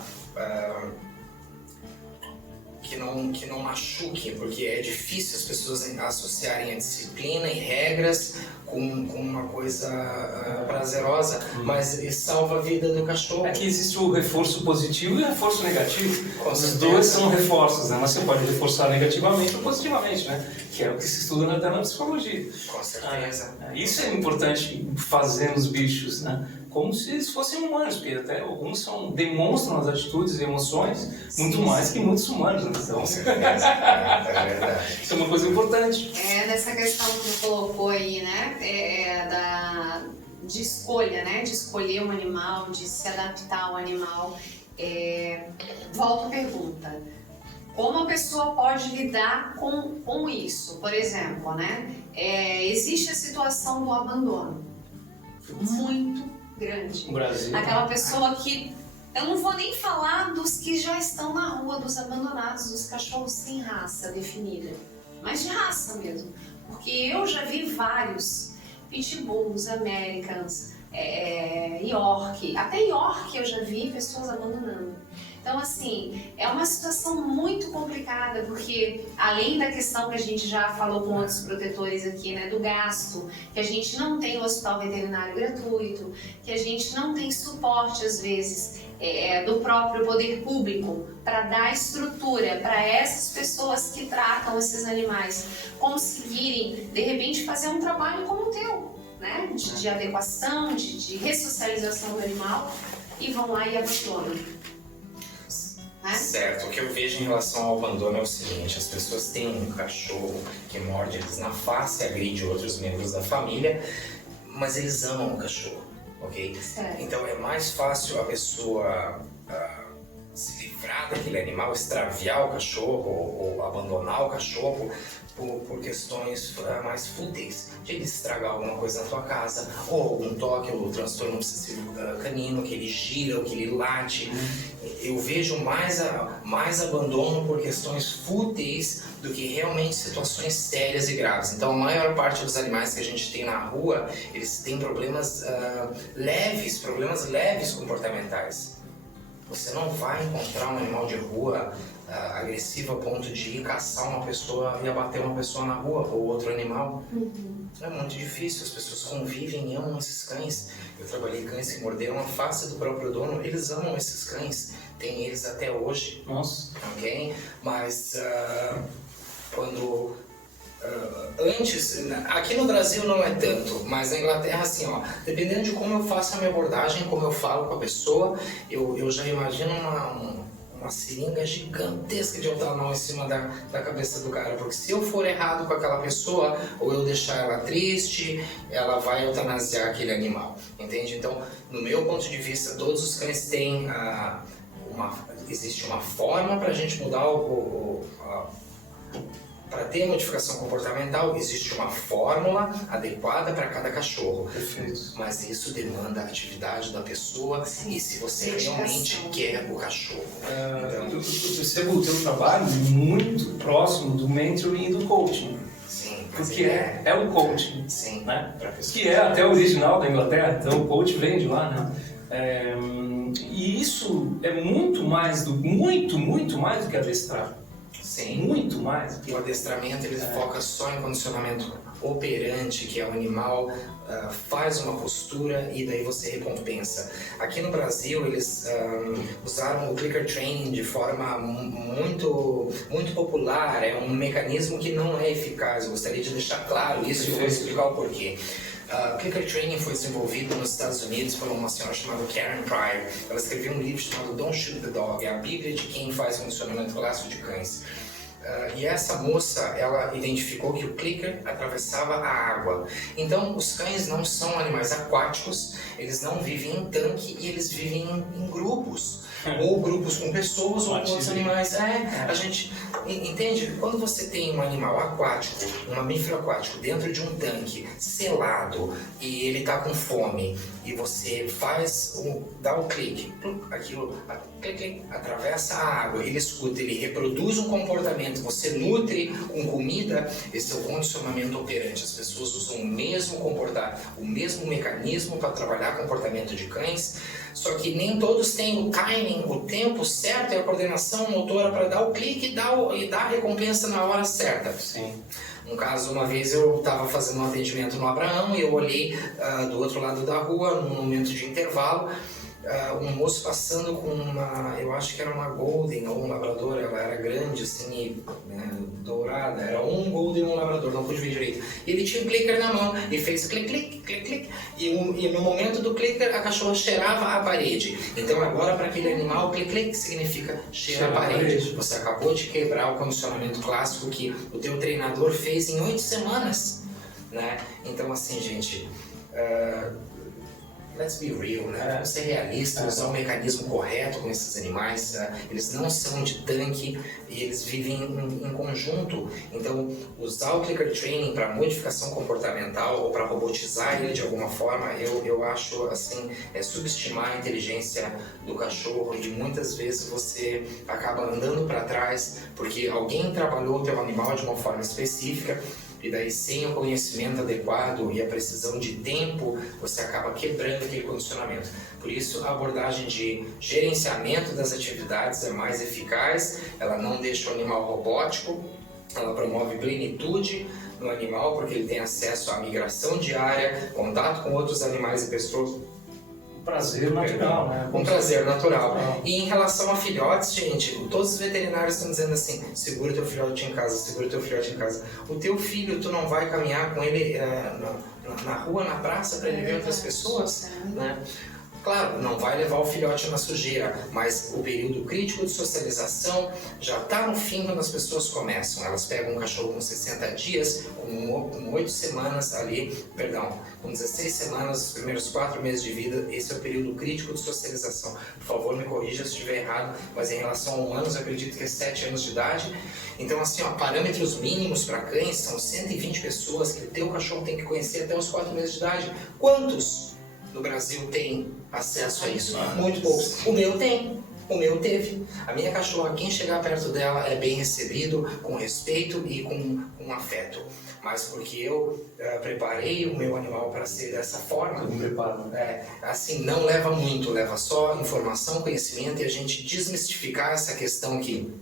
que não machuque, porque é difícil as pessoas associarem a disciplina e regras com uma coisa prazerosa, mas salva a vida do cachorro. É que existe o reforço positivo e o reforço negativo. Os certeza. dois são reforços, né? Mas você pode reforçar negativamente ou positivamente, né? Que é o que se estuda até na psicologia. Com certeza. Isso é importante fazer nos bichos, né? Como se eles fossem humanos, porque até alguns demonstram as atitudes e emoções muito mais que muitos humanos. Né? Então, É verdade. isso é uma coisa importante. Nessa questão que você colocou aí, né? De escolha, né? De escolher um animal, de se adaptar ao animal. Volto à pergunta. Como a pessoa pode lidar com isso? Por exemplo, né? Existe a situação do abandono. Muito grande. No Brasil. Aquela pessoa que... Eu não vou nem falar dos que já estão na rua, dos abandonados, dos cachorros sem raça definida. Mas de raça mesmo. Porque eu já vi vários pitbulls, americans, York. Até York eu já vi pessoas abandonando. Então, assim, é uma situação muito complicada, porque além da questão que a gente já falou com outros protetores aqui, né, do gasto, que a gente não tem o hospital veterinário gratuito, que a gente não tem suporte, às vezes, do próprio poder público para dar estrutura para essas pessoas que tratam esses animais conseguirem, de repente, fazer um trabalho como o teu, né, de adequação, de ressocialização do animal, e vão lá e abandonam. Certo, o que eu vejo em relação ao abandono é o seguinte: as pessoas têm um cachorro que morde eles na face, agride outros membros da família, mas eles amam o cachorro, ok? Certo. Então é mais fácil a pessoa se livrar daquele animal, extraviar o cachorro ou abandonar o cachorro por questões mais fúteis, de ele estragar alguma coisa na tua casa, ou algum toque, ou transtorno obsessivo canino, que ele gira, ou que ele late. Eu vejo mais abandono por questões fúteis do que realmente situações sérias e graves. Então a maior parte dos animais que a gente tem na rua, eles têm problemas leves comportamentais. Você não vai encontrar um animal de rua agressivo a ponto de ir caçar uma pessoa e abater uma pessoa na rua ou outro animal. É muito difícil, as pessoas convivem e amam esses cães. Eu trabalhei cães que morderam a face do próprio dono, eles amam esses cães, tem eles até hoje. Nossa. Ok? Mas quando... antes, aqui no Brasil não é tanto, mas na Inglaterra, assim, ó, dependendo de como eu faço a minha abordagem, como eu falo com a pessoa, eu já imagino uma seringa gigantesca de eutanol em cima da cabeça do cara, porque se eu for errado com aquela pessoa, ou eu deixar ela triste, ela vai eutanasiar aquele animal, entende? Então, no meu ponto de vista, todos os cães têm existe uma forma para a gente mudar para ter a modificação comportamental, existe uma fórmula adequada para cada cachorro. Perfeito. Mas isso demanda a atividade da pessoa. Sim. E se você realmente quer o cachorro. Eu percebo o teu trabalho muito próximo do mentoring e do coaching. Sim, porque é o coaching. Sim, né? Que é até original da Inglaterra, então o coach vem de lá, né? E isso é muito mais do que adestrar. Sim. Muito mais. O adestramento ele foca só em condicionamento operante, que é o animal faz uma postura e daí você recompensa. Aqui no Brasil eles usaram o clicker training de forma muito popular, é um mecanismo que não é eficaz. Eu gostaria de deixar claro isso e vou explicar o porquê. Clicker Training foi desenvolvido nos Estados Unidos por uma senhora chamada Karen Pryor. Ela escreveu um livro chamado Don't Shoot the Dog, é a bíblia de quem faz condicionamento clássico de cães. E essa moça, ela identificou que o clicker atravessava a água. Então, os cães não são animais aquáticos, eles não vivem em tanque e eles vivem em grupos. Ou grupos com pessoas ou com outros animais. A gente entende? Quando você tem um animal aquático, um mamífero aquático dentro de um tanque selado e ele está com fome e você dá o clique, aquilo atravessa a água, ele escuta, ele reproduz um comportamento, você nutre com comida, esse é o condicionamento operante. As pessoas usam o mesmo mecanismo para trabalhar comportamento de cães. Só que nem todos têm o timing, o tempo certo e a coordenação motora para dar o clique e dar a recompensa na hora certa. Sim. Um caso, uma vez eu estava fazendo um atendimento no Abraão e eu olhei do outro lado da rua, num momento de intervalo, um moço passando com eu acho que era uma Golden ou um Labrador, ela era grande assim, dourada, era um Golden ou um Labrador, não pude ver direito. E ele tinha um clicker na mão e fez clique, clique, clique, clique, e no momento do clicker a cachorra cheirava a parede. Então agora para aquele animal, clique, clique significa cheira a parede. Você acabou de quebrar o condicionamento clássico que o teu treinador fez em 8 semanas, né? Então assim, gente, let's be real, né? Vamos ser realistas, usar o mecanismo correto com esses animais. Eles não são de tanque e eles vivem em conjunto. Então, usar o clicker training para modificação comportamental ou para robotizar ele de alguma forma, eu acho assim, subestimar a inteligência do cachorro e muitas vezes você acaba andando para trás porque alguém trabalhou o teu animal de uma forma específica. E daí, sem o conhecimento adequado e a precisão de tempo, você acaba quebrando aquele condicionamento. Por isso, a abordagem de gerenciamento das atividades é mais eficaz, ela não deixa o animal robótico, ela promove plenitude no animal, porque ele tem acesso à migração diária, contato com outros animais e pessoas. Prazer natural, né? Um prazer natural. E em relação a filhotes, gente, todos os veterinários estão dizendo assim, segura teu filhote em casa, segura teu filhote em casa. O teu filho, tu não vai caminhar com ele na rua, na praça, para ele ver outras pessoas, né? Claro, não vai levar o filhote na sujeira, mas o período crítico de socialização já está no fim quando as pessoas começam. Elas pegam um cachorro com 60 dias, com 8 semanas com 16 semanas, os primeiros 4 meses de vida, esse é o período crítico de socialização. Por favor, me corrija se estiver errado, mas em relação a humanos, eu acredito que é 7 anos de idade. Então, assim, parâmetros mínimos para cães são 120 pessoas que o teu cachorro tem que conhecer até os 4 meses de idade. Quantos no Brasil tem acesso a isso? Muito poucos. O meu tem. O meu teve. A minha cachorra, quem chegar perto dela é bem recebido, com respeito e com afeto. Mas porque eu preparei o meu animal para ser dessa forma, assim, não leva muito, leva só informação, conhecimento e a gente desmistificar essa questão que,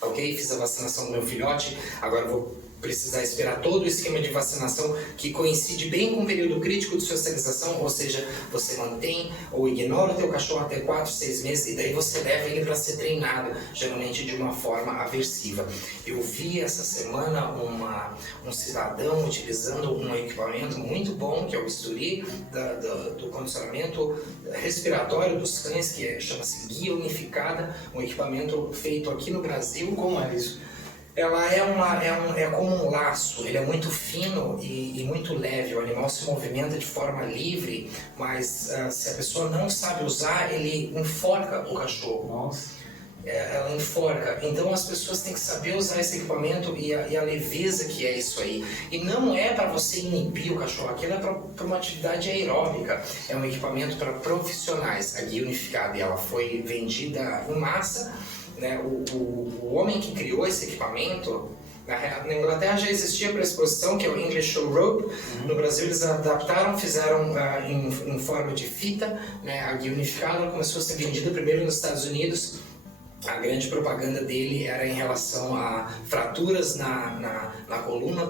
ok, fiz a vacinação do meu filhote, agora eu vou precisar esperar todo o esquema de vacinação que coincide bem com o período crítico de socialização, ou seja, você mantém ou ignora o teu cachorro até 4, 6 meses e daí você leva ele para ser treinado, geralmente de uma forma aversiva. Eu vi essa semana um cidadão utilizando um equipamento muito bom, que é o bisturi do condicionamento respiratório dos cães, que chama-se Guia Unificada, um equipamento feito aqui no Brasil. Como é isso? Ela é como um laço, ele é muito fino e muito leve, o animal se movimenta de forma livre, mas se a pessoa não sabe usar, ele enforca o cachorro. Nossa. Ela enforca, então as pessoas têm que saber usar esse equipamento e a leveza que é isso aí. E não é para você inibir o cachorro, aquilo é para uma atividade aeróbica, é um equipamento para profissionais, a Guia Unificada, e ela foi vendida em massa. Né, o homem que criou esse equipamento, na Inglaterra já existia para exposição, que é o English Show Rope. No Brasil eles adaptaram, fizeram em forma de fita, né, a Guia Unificada. Ela começou a ser vendida primeiro nos Estados Unidos a grande propaganda dele era em relação a fraturas na coluna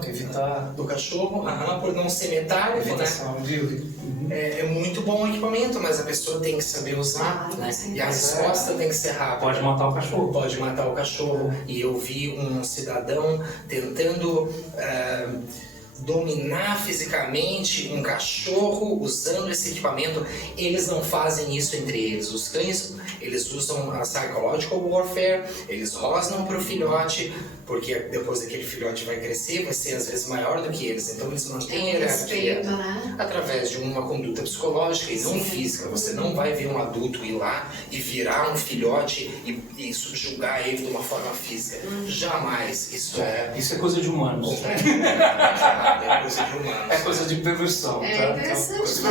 do cachorro, por não ser metálico, né? É muito bom o equipamento, mas a pessoa tem que saber usar, né? E a resposta tem que ser rápida. Pode matar o cachorro. Pode matar o cachorro. E eu vi um cidadão tentando dominar fisicamente um cachorro usando esse equipamento. Eles não fazem isso entre eles. Os cães, eles usam a psychological warfare, eles rosnam para o filhote, porque depois aquele filhote vai crescer, vai ser às vezes maior do que eles. Então eles mantêm a hierarquia através de uma conduta psicológica e não física. Você não vai ver um adulto ir lá e virar um filhote e subjugar ele de uma forma física. Jamais. Isso é coisa de humanos. É coisa de humanos. É coisa de perversão. É interessante,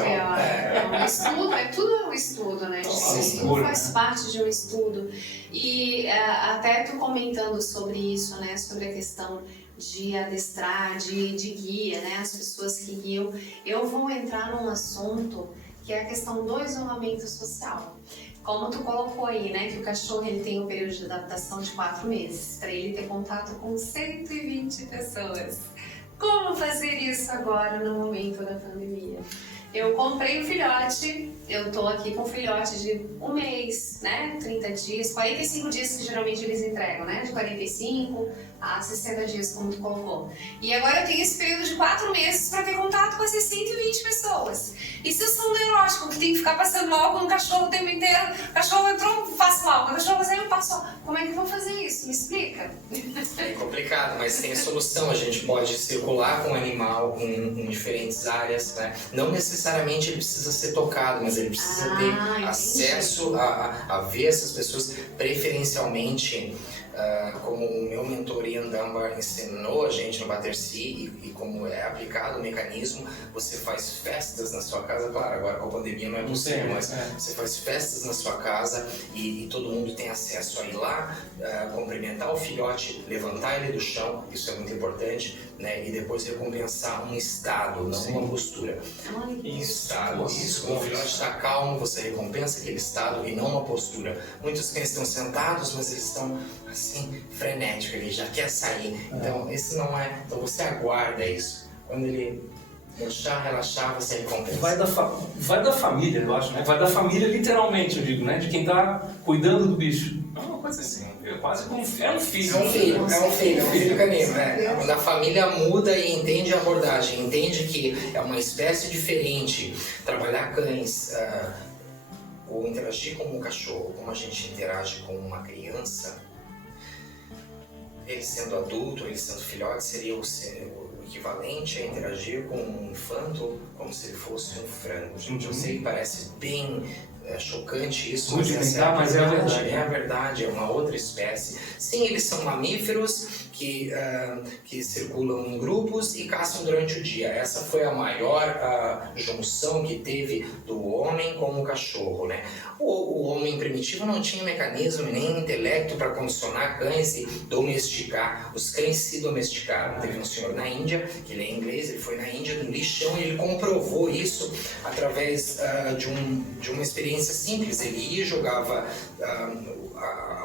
né? É um estudo, tudo um estudo, né? Tudo faz parte de um estudo. E até tu comentando sobre isso, né? Sobre a questão de adestrar, de guia, né? As pessoas que guiam. Eu vou entrar num assunto que é a questão do isolamento social. Como tu colocou aí, né, que o cachorro ele tem um período de adaptação de 4 meses, para ele ter contato com 120 pessoas. Como fazer isso agora no momento da pandemia? Eu comprei um filhote, eu tô aqui com um filhote de 1 mês, né, 30 dias, 45 dias que geralmente eles entregam, né, de 45 a 60 dias, como tu colocou. E agora eu tenho esse período de 4 meses para ter contato com essas 120 pessoas. E se eu sou um neurótico que tem que ficar passando mal com o cachorro o tempo inteiro, o cachorro entrou, passo mal, o cachorro saiu, passo mal. Como é que eu vou fazer isso? Me explica. É complicado, mas tem solução. A gente pode circular com o animal em diferentes áreas, né? Não necessariamente ele precisa ser tocado, mas ele precisa ter acesso a ver essas pessoas, preferencialmente. Como o meu mentor Ian Dunbar ensinou a gente no Battersea e como é aplicado o mecanismo, você faz festas na sua casa, claro, agora com a pandemia não é possível, mas você faz festas na sua casa e todo mundo tem acesso a ir lá, cumprimentar o filhote, levantar ele do chão, isso é muito importante, né? E depois recompensar um estado, não uma postura. Estado, isso. Quando o filhote está calmo, você recompensa aquele estado e não uma postura. Muitos cães estão sentados, mas eles estão assim, frenético, ele já quer sair. Então, esse não é. Então, você aguarda isso. Quando ele relaxar, você recompensa. Vai da família, eu acho, né? Vai da família, literalmente, eu digo, né? De quem tá cuidando do bicho. É uma coisa assim, é quase como é um filho. É um filho canino, né? Quando a família muda e entende a abordagem, entende que é uma espécie diferente, trabalhar cães, ou interagir com um cachorro, como a gente interage com uma criança, ele sendo adulto, ele sendo filhote, seria o equivalente a interagir com um infanto como se ele fosse um frango. Gente, eu sei que parece bem chocante isso, mas é a verdade. É a verdade, é uma outra espécie. Sim, eles são mamíferos que circulam em grupos e caçam durante o dia. Essa foi a maior junção que teve do homem com o cachorro, né? O homem primitivo não tinha mecanismo nem intelecto para condicionar cães e domesticar. Os cães se domesticaram. Teve um senhor na Índia, que ele é inglês, ele foi na Índia no lixão e ele comprovou isso através de uma experiência simples. Ele ia e jogava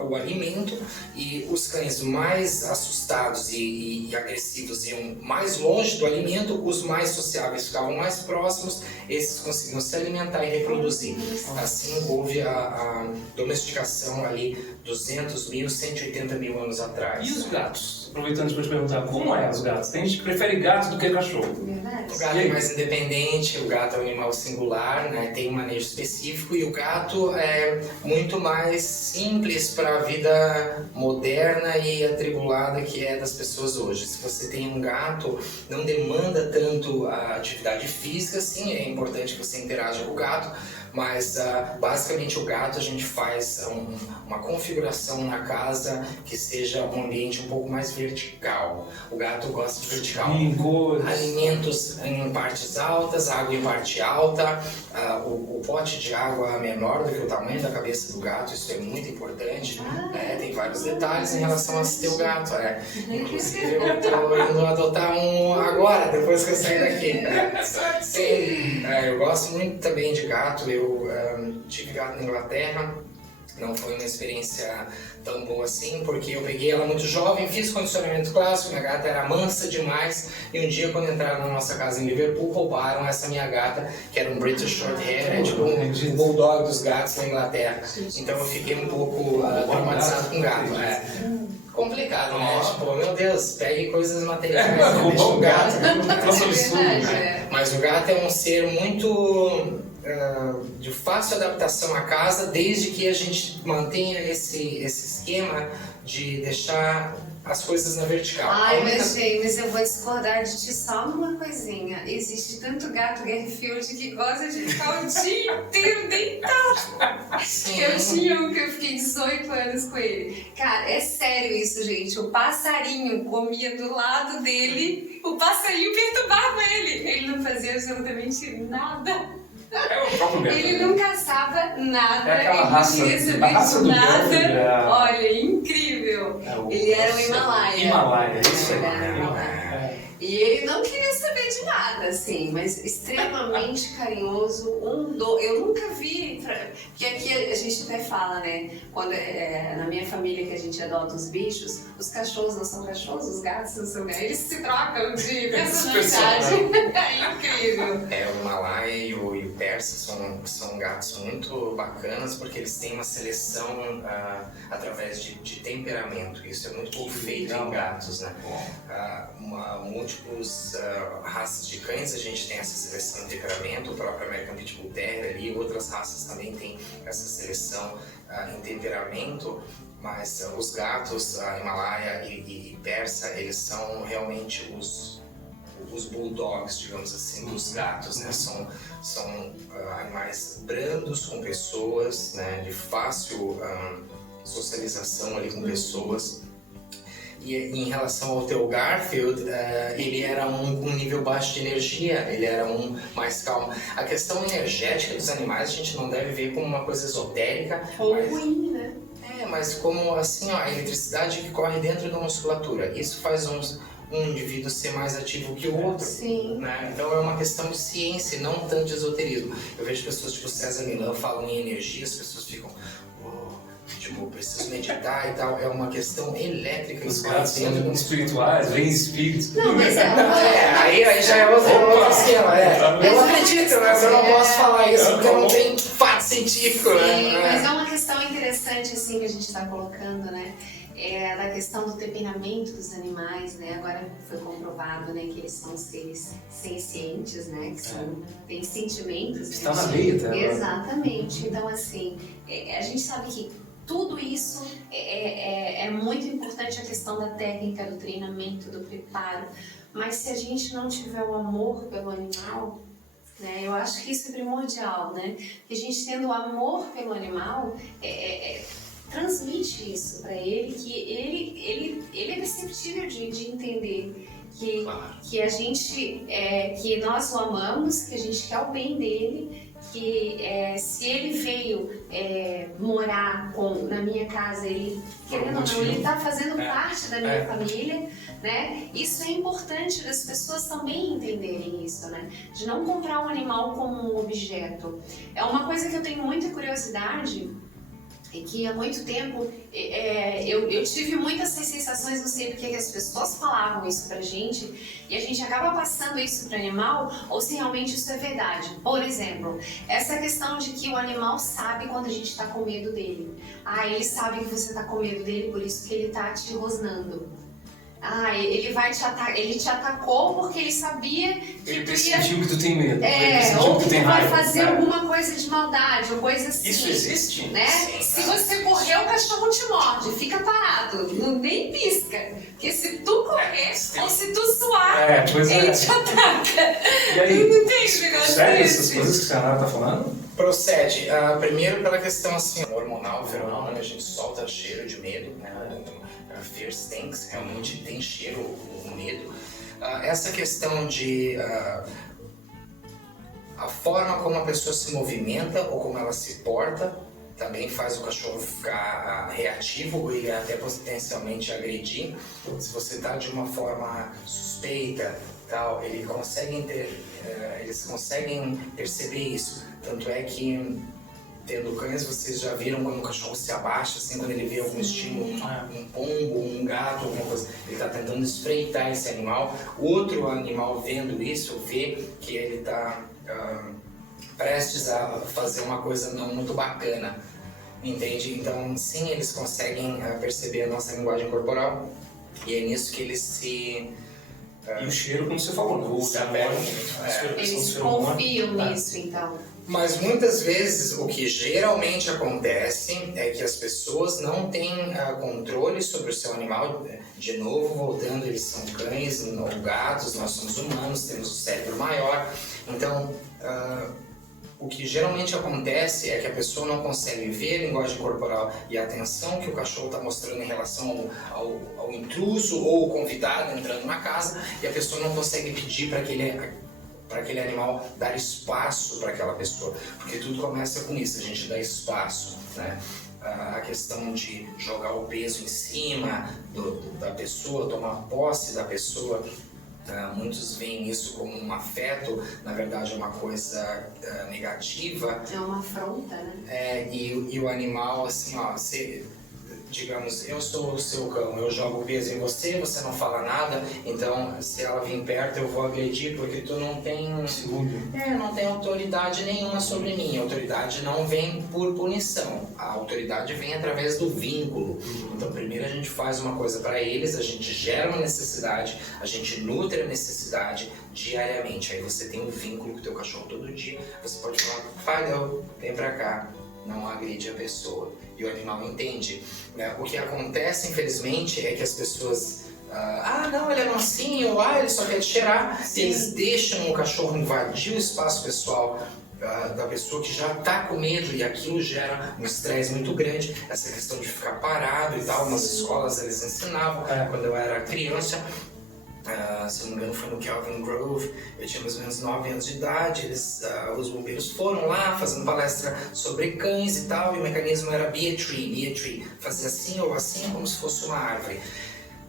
o alimento e os cães mais assustados e agressivos iam mais longe do alimento, os mais sociáveis ficavam mais próximos, esses conseguiam se alimentar e reproduzir. Assim houve a domesticação ali 200 mil, 180 mil anos atrás. E os gatos? Aproveitando para te perguntar, como é os gatos? Tem gente que prefere gato do que cachorro. O gato é mais independente, o gato é um animal singular, né? Tem um manejo específico e o gato é muito mais simples para a vida moderna e atribulada que é das pessoas hoje. Se você tem um gato, não demanda tanto a atividade física, sim, é importante que você interaja com o gato, mas basicamente o gato a gente faz uma configuração na casa que seja um ambiente um pouco mais vertical. O gato gosta de vertical. Alimentos em partes altas, água em parte alta, o pote de água menor do que o tamanho da cabeça do gato, isso é muito importante. Tem vários detalhes em relação a ter o gato. Inclusive eu estou indo adotar um agora, depois que eu sair daqui. Sim, eu gosto muito também de gato. Eu tive gato na Inglaterra, não foi uma experiência tão boa assim, porque eu peguei ela muito jovem, fiz condicionamento clássico, minha gata era mansa demais, e um dia quando entraram na nossa casa em Liverpool, roubaram essa minha gata, que era um British Shorthair, é tipo um bulldog dos gatos na Inglaterra. Então eu fiquei um pouco traumatizado com gato. Complicado, né? Tipo, meu Deus, pegue coisas materiais, deixa o gato. Mas o gato é um ser muito de fácil adaptação à casa, desde que a gente mantenha esse esquema de deixar as coisas na vertical. Ai, mas James, eu vou discordar de ti só numa coisinha. Existe tanto gato Garfield que gosta de ficar o dia inteiro deitado. Sim. Eu tinha um que eu fiquei 18 anos com ele. Cara, é sério isso, gente. O passarinho comia do lado dele, o passarinho perturbava ele. Ele não fazia absolutamente nada. É o próprio gato. Ele não caçava nada, É aquela ele raça, não queria saber a raça de do nada. gato, Olha, incrível. Ele era um Himalaia. Himalaia, isso aí. E ele não queria saber de nada, assim, mas extremamente carinhoso. Eu nunca vi, porque aqui a gente até fala, né? Quando na minha família que a gente adota os bichos, os cachorros não são cachorros, os gatos não são gatos, eles se trocam de personalidade. É incrível. O Himalaia e o Persa são gatos muito bacanas porque eles têm uma seleção através de temperamento. Isso é muito pouco feito em gatos, né? Múltiplos raças de cães a gente tem essa seleção de temperamento, o próprio American Pit Bull Terrier ali, outras raças também têm essa seleção em temperamento, mas os gatos Himalaia e Persa, eles são realmente os bulldogs, digamos assim, dos gatos, né? São animais brandos com pessoas, né? De fácil socialização ali com pessoas. E em relação ao teu Garfield, ele era um nível baixo de energia, ele era um mais calmo. A questão energética dos animais a gente não deve ver como uma coisa esotérica. Ou ruim, né? Mas como assim, a eletricidade que corre dentro da musculatura. Isso faz um indivíduo ser mais ativo que o outro. Sim. Né? Então é uma questão de ciência, não tanto de esoterismo. Eu vejo pessoas tipo César Millan falam em energia, as pessoas ficam... preciso meditar e tal, é uma questão elétrica. Os gatos são espirituais, vem espíritos. Não, mas aí já é outro esquema, Eu acredito, mas eu não posso falar isso porque não tem fato científico, sim, né? mas é uma questão interessante assim que a gente está colocando, né? Da questão do temperamento dos animais, né? Agora foi comprovado, né, que eles são seres sencientes, né? Que têm sentimentos. Está na veia, tá? Exatamente. Então, assim, a gente sabe que tudo isso é muito importante, a questão da técnica, do treinamento, do preparo, mas se a gente não tiver o amor pelo animal, né, eu acho que isso é primordial, né? A gente tendo o amor pelo animal, transmite isso para ele, que ele é perceptível de entender que a gente, que nós o amamos, que a gente quer o bem dele, que se ele veio morar na minha casa, ele está fazendo parte da minha família, né? Isso é importante das pessoas também entenderem isso, né? De não comprar um animal como um objeto. É uma coisa que eu tenho muita curiosidade, e que há muito tempo eu tive muitas sensações, não sei porque que as pessoas falavam isso pra gente e a gente acaba passando isso para o animal, ou se realmente isso é verdade. Por exemplo, essa questão de que o animal sabe quando a gente está com medo dele. Ele sabe que você está com medo dele, por isso que ele está te rosnando. Ele te atacou porque ele sabia que ele sentiu que tu tem medo. Ou que tu vai fazer alguma coisa de maldade, ou coisa assim. Isso existe? Né? Se você correr, o cachorro te morde, fica parado, nem pisca. Porque se tu correr, ou se tu suar, ele te ataca. E aí, não tem esse negócio sério essas coisas que a Sayonara tá falando? Procede. Primeiro pela questão assim, hormonal, feromônio, a gente solta cheiro de medo, né? Fear stinks, realmente tem cheiro, o medo. Essa questão de a forma como a pessoa se movimenta ou como ela se porta também faz o cachorro ficar reativo ou ele até potencialmente agredir. Se você está de uma forma suspeita, tal, eles conseguem perceber isso. Tanto é que tendo cães, vocês já viram quando o cachorro se abaixa, assim, quando ele vê algum estímulo, um pombo, um gato, alguma coisa, ele está tentando espreitar esse animal. Outro animal vendo isso, vê que ele está prestes a fazer uma coisa não muito bacana, entende? Então, sim, eles conseguem perceber a nossa linguagem corporal e é nisso que eles se... E o cheiro, como você falou, né? Se apegam. Eles confiam nisso, então. Mas muitas vezes o que geralmente acontece é que as pessoas não têm controle sobre o seu animal. De novo, voltando, eles são cães ou gatos, nós somos humanos, temos o cérebro maior. Então, o que geralmente acontece é que a pessoa não consegue ver a linguagem corporal e a atenção que o cachorro está mostrando em relação ao intruso ou o convidado entrando na casa, e a pessoa não consegue pedir para aquele animal dar espaço para aquela pessoa, porque tudo começa com isso, a gente dá espaço, né? A questão de jogar o peso em cima da pessoa, tomar posse da pessoa. Muitos veem isso como um afeto, na verdade é uma coisa negativa. É uma afronta, né? E o animal, assim, ó, digamos, eu sou o seu cão, eu jogo o peso em você, você não fala nada, então se ela vir perto eu vou agredir porque tu não tem... não tem autoridade nenhuma sobre mim. A autoridade não vem por punição, a autoridade vem através do vínculo. Então primeiro a gente faz uma coisa para eles, a gente gera uma necessidade, a gente nutre a necessidade diariamente. Aí você tem um vínculo com o teu cachorro todo dia, você pode falar, Falhou, vem pra cá. Não agride a pessoa. E o animal entende. O que acontece, infelizmente, é que as pessoas... não, ele é mansinho, ele só quer te cheirar. E eles deixam o cachorro invadir o espaço pessoal da pessoa que já está com medo, e aquilo gera um estresse muito grande. Essa questão de ficar parado e tal, nas escolas eles ensinavam. Quando eu era criança, se não me engano foi no Kelvin Grove, eu tinha mais ou menos 9 anos de idade, os bombeiros foram lá fazendo palestra sobre cães e tal, e o mecanismo era be a tree, fazer assim ou assim como se fosse uma árvore.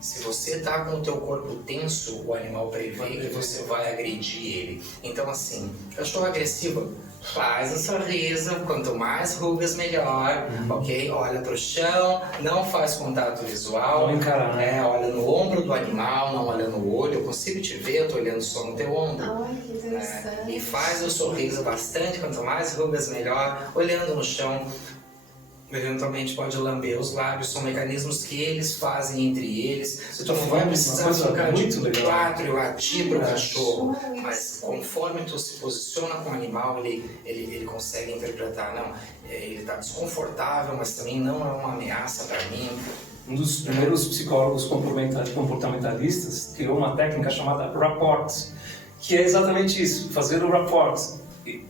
Se você está com o teu corpo tenso, o animal prevê que você vai agredir ele. Então assim, cachorro agressivo, faz um sorriso, quanto mais rugas melhor, ok? Olha pro chão, não faz contato visual, não encarar, né? Olha no ombro do animal, não olha no olho, eu consigo te ver, eu tô olhando só no teu ombro. Ai, que interessante. E faz o sorriso bastante, quanto mais rugas melhor, olhando no chão. Eventualmente pode lamber os lábios, são mecanismos que eles fazem entre eles. Você não vai precisar ficar de 4 e latir para o cachorro, mas conforme tu se posiciona com o animal, ele consegue interpretar, não, ele está desconfortável, mas também não é uma ameaça para mim. Um dos primeiros psicólogos comportamentalistas criou uma técnica chamada rapport, que é exatamente isso, fazer o rapport.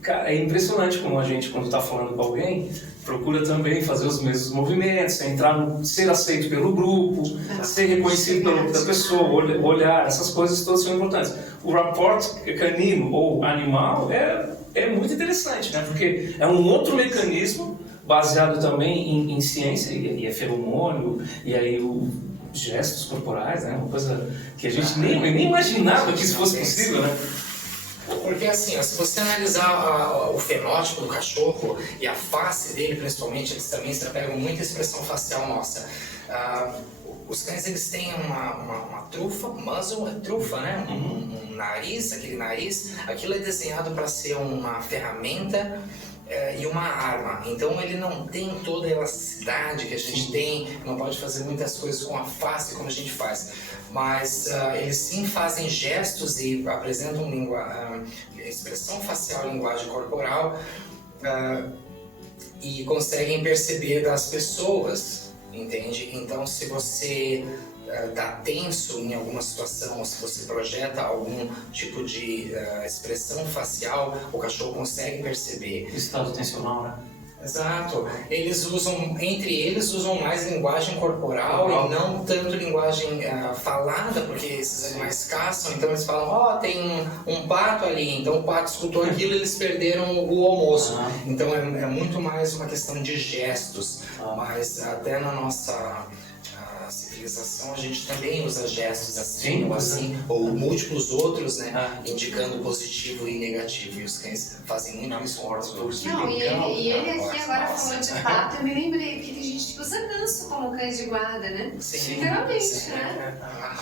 Cara, é impressionante como a gente, quando está falando com alguém, procura também fazer os mesmos movimentos, ser aceito pelo grupo, ser reconhecido pela outra pessoa, olhar, essas coisas todas são importantes. O rapport canino ou animal é muito interessante, né? Porque é um outro mecanismo baseado também em ciência, e é feromônio, e aí gestos corporais, né? Uma coisa que a gente nem imaginava que isso fosse possível, né? Porque assim, se você analisar o fenótipo do cachorro e a face dele, principalmente, eles também se apegam muito à expressão facial nossa. Os cães, eles têm uma trufa, muzzle é trufa, né? Um nariz, aquele nariz, aquilo é desenhado para ser uma ferramenta e uma arma. Então ele não tem toda a elasticidade que a gente tem, não pode fazer muitas coisas com a face como a gente faz. Mas eles sim fazem gestos e apresentam expressão facial e linguagem corporal e conseguem perceber das pessoas, entende? Então se você está tenso em alguma situação, ou se você projeta algum tipo de expressão facial, o cachorro consegue perceber. Estado tensional, né? Exato. Entre eles usam mais linguagem corporal e não tanto linguagem falada, porque esses animais caçam, então eles falam, tem um pato ali, então o pato escutou aquilo e eles perderam o almoço. Então é muito mais uma questão de gestos, mas até na nossa civilização utilização, a gente também usa gestos assim ou assim, ou múltiplos outros, né? Indicando positivo e negativo. E os cães fazem muito isso. Não, e ele aqui agora falando de pato, eu me lembrei que tem gente que usa ganso como cães de guarda, né? Sim, literalmente, sim, né?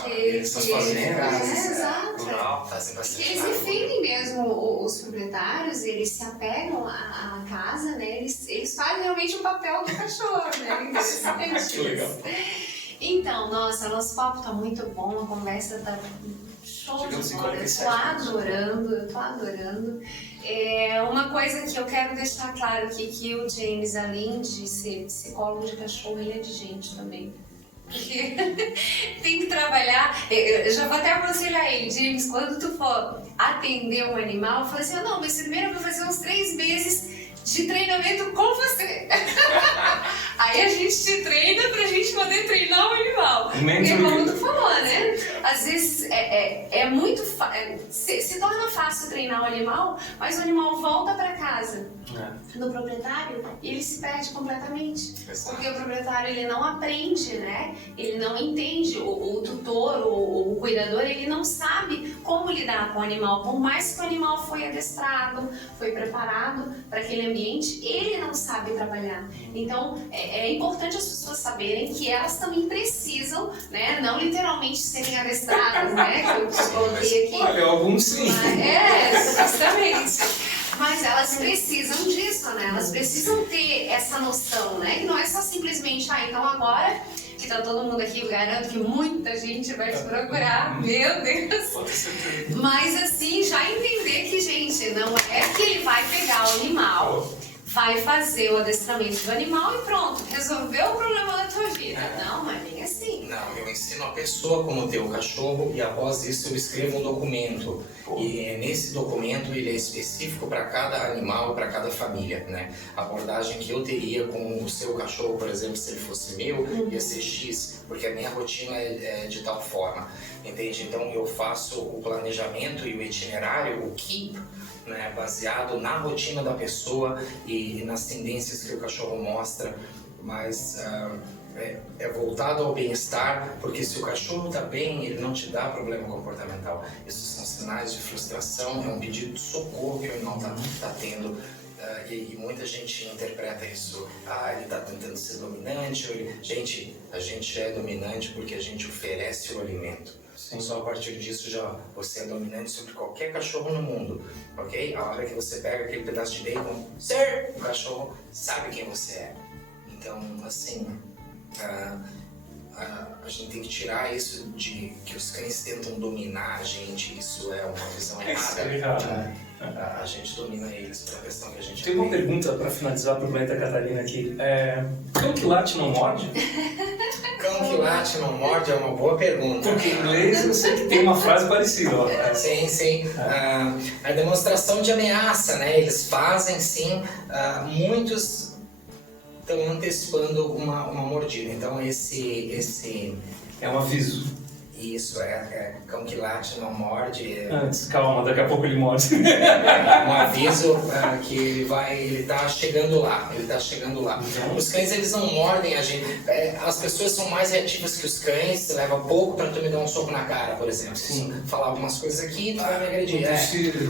Eles são fazendas. Exato. Fazem bastante Eles barulho. defendem mesmo os proprietários, eles se apegam à casa, né? Eles fazem realmente o papel do cachorro, né? Interessante. Que legal. Então, nossa, nosso papo tá muito bom, a conversa tá show Chegamos de em bola. 47 Eu tô adorando. Uma coisa que eu quero deixar claro aqui, que o James, além de ser psicólogo de cachorro, ele é de gente também. Porque tem que trabalhar. Eu já vou até aconselhar ele, James, quando tu for atender um animal, fala assim: não, mas primeiro eu vou fazer uns 3 meses de treinamento com você. Aí a gente te treina pra gente poder treinar o animal. Porque como tu falou, né? Às vezes é muito se torna fácil treinar o animal, mas o animal volta pra casa do proprietário e ele se perde completamente. Porque o proprietário ele não aprende, né? Ele não entende, o tutor, o cuidador, ele não sabe como lidar com o animal. Por mais que o animal foi adestrado, foi preparado para aquele ambiente, ele não sabe trabalhar. Então é importante as pessoas saberem que elas também precisam, né? Não literalmente serem adestradas, né? Que eu coloquei aqui. Olha, alguns sim. Justamente. Mas elas precisam disso, né? Elas precisam ter essa noção, né? Que não é só simplesmente, então agora que tá todo mundo aqui, eu garanto que muita gente vai te procurar, meu Deus. Mas assim, já entender que, gente, não é que ele vai pegar o animal, vai fazer o adestramento do animal e pronto, resolveu o problema da tua vida. Não, mas nem assim. Não, eu ensino a pessoa como ter o cachorro e após isso eu escrevo um documento. E nesse documento ele é específico para cada animal, para cada família, né? A abordagem que eu teria com o seu cachorro, por exemplo, se ele fosse meu, ia ser X, porque a minha rotina é de tal forma, entende? Então eu faço o planejamento e o itinerário, o KEEP, né, baseado na rotina da pessoa e nas tendências que o cachorro mostra, mas é voltado ao bem-estar, porque se o cachorro está bem, ele não te dá problema comportamental. Esses são sinais de frustração, é um pedido de socorro que o animal está tendo. E muita gente interpreta isso, ele está tentando ser dominante. Gente, a gente é dominante porque a gente oferece o alimento. Sim. Só a partir disso já você é dominante sobre qualquer cachorro no mundo, ok? A hora que você pega aquele pedaço de bacon, o cachorro sabe quem você é. Então, assim, a gente tem que tirar isso de que os cães tentam dominar a gente. Isso é uma visão errada. A gente domina eles pela questão que a gente tem uma pergunta para finalizar para o Planeta Catarina aqui. Cão que late não morde? Cão que late não morde é uma boa pergunta. Porque em inglês eu sei que tem uma frase parecida. Sim. A demonstração de ameaça, né? Eles fazem sim. Muitos estão antecipando uma mordida. Então esse é um aviso. Isso, cão que late não morde. Antes, calma, daqui a pouco ele morde. Um aviso que ele tá chegando lá, Os cães, eles não mordem a gente. As pessoas são mais reativas que os cães, leva pouco pra tu me dar um soco na cara, por exemplo. Sim. Falar algumas coisas aqui, tu vai me agredir.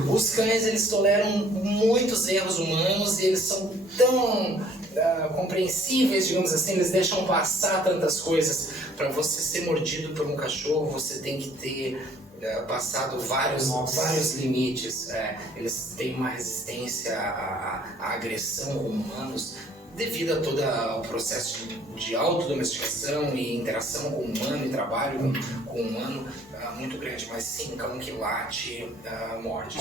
Os cães, eles toleram muitos erros humanos e eles são tão compreensíveis, digamos assim, eles deixam passar tantas coisas. Para você ser mordido por um cachorro, você tem que ter passado vários limites. Eles têm uma resistência à agressão com humanos devido a todo o processo de autodomesticação e interação com o humano e trabalho com o humano muito grande. Mas sim, cão que late, morde.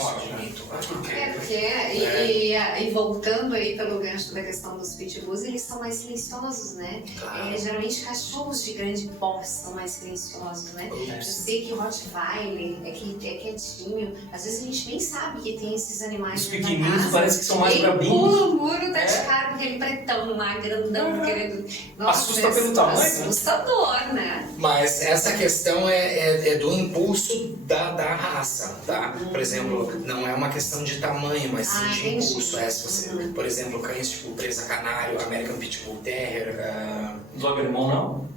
E voltando aí pelo gancho da questão dos pitbulls, eles são mais silenciosos, né? Claro. Geralmente cachorros de grande porte são mais silenciosos, né? Eu sei que o Rottweiler é quietinho, às vezes a gente nem sabe que tem esses animais. Os pequenininhos parece que são mais brabinhos. Ele pula o muro, tá de cara, porque ele pretão lá, grandão, querendo... Nossa, assusta pelo tamanho. Assustador, né? Mas essa questão é do impulso da raça, tá? Por exemplo, não é uma questão de tamanho, mas sim de impulso. Se você, por exemplo, cães tipo presa canário, American Pitbull Terrier... Doberman não?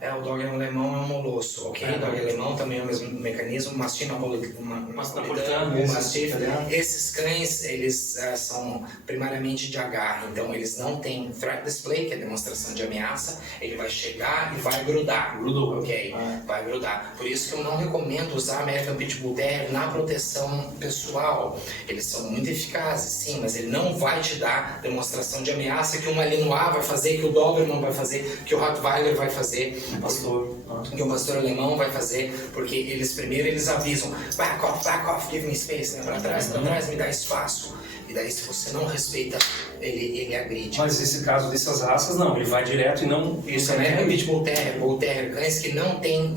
o dog alemão é um molosso, ok? O dog alemão também é o mesmo mecanismo, mastim napolitano, o mastiff. Esses cães, eles são primariamente de agarre, então eles não têm threat display, que é demonstração de ameaça, ele vai chegar e vai grudar. Grudou. Ok, vai grudar. Por isso que eu não recomendo usar American Pitbull Terrier na proteção pessoal. Eles são muito eficazes, sim, mas ele não vai te dar demonstração de ameaça que um Malinois vai fazer, que o Doberman vai fazer, que o Rottweiler vai fazer. Que o pastor alemão vai fazer, porque eles avisam, back off, give me space, né? Pra trás, me dá espaço. E daí, se você não respeita, ele agride. Mas nesse caso dessas raças, não, ele vai direto e não... Isso é Pitbull Terrier, Bull Terrier, cães que não têm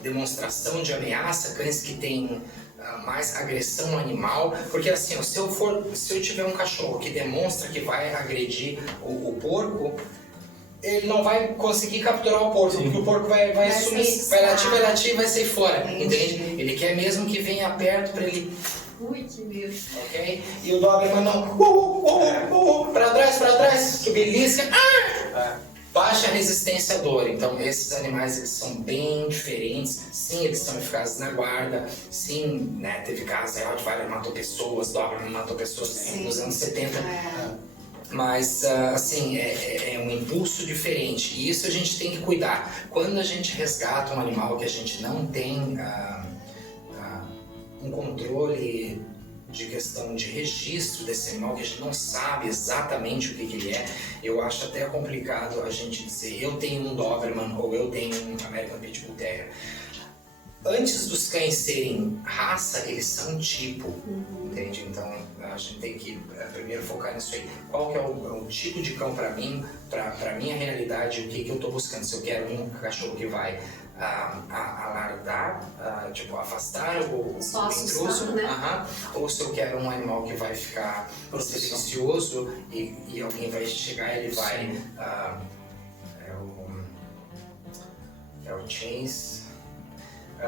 demonstração de ameaça, cães que têm mais agressão animal, porque assim, ó, se eu tiver um cachorro que demonstra que vai agredir o porco, ele não vai conseguir capturar o porco, porque o porco vai sumir, vai latir e vai sair fora, entende? Ele quer mesmo que venha perto para ele... Ui, que medo. Ok? E o Doberman não... Pra trás, que belisca... Baixa resistência à dor. Então, esses animais, eles são bem diferentes. Sim, eles são eficazes na guarda. Sim, né, teve casos, Rottweiler matou pessoas, Doberman matou pessoas nos anos 70. Mas, assim, é um impulso diferente. E isso a gente tem que cuidar. Quando a gente resgata um animal que a gente não tem um controle de questão de registro desse animal, que a gente não sabe exatamente o que ele é, eu acho até complicado a gente dizer eu tenho um Doberman ou eu tenho um American Pitbull Terrier. Antes dos cães serem raça, eles são tipo, entende? Então a gente tem que primeiro focar nisso aí. Qual que é o tipo de cão para mim, para minha realidade, o que eu estou buscando? Se eu quero um cachorro que vai alardar, tipo afastar o intruso, né? Ou se eu quero um animal que vai ficar silencioso e alguém vai chegar e ele vai... é o chase...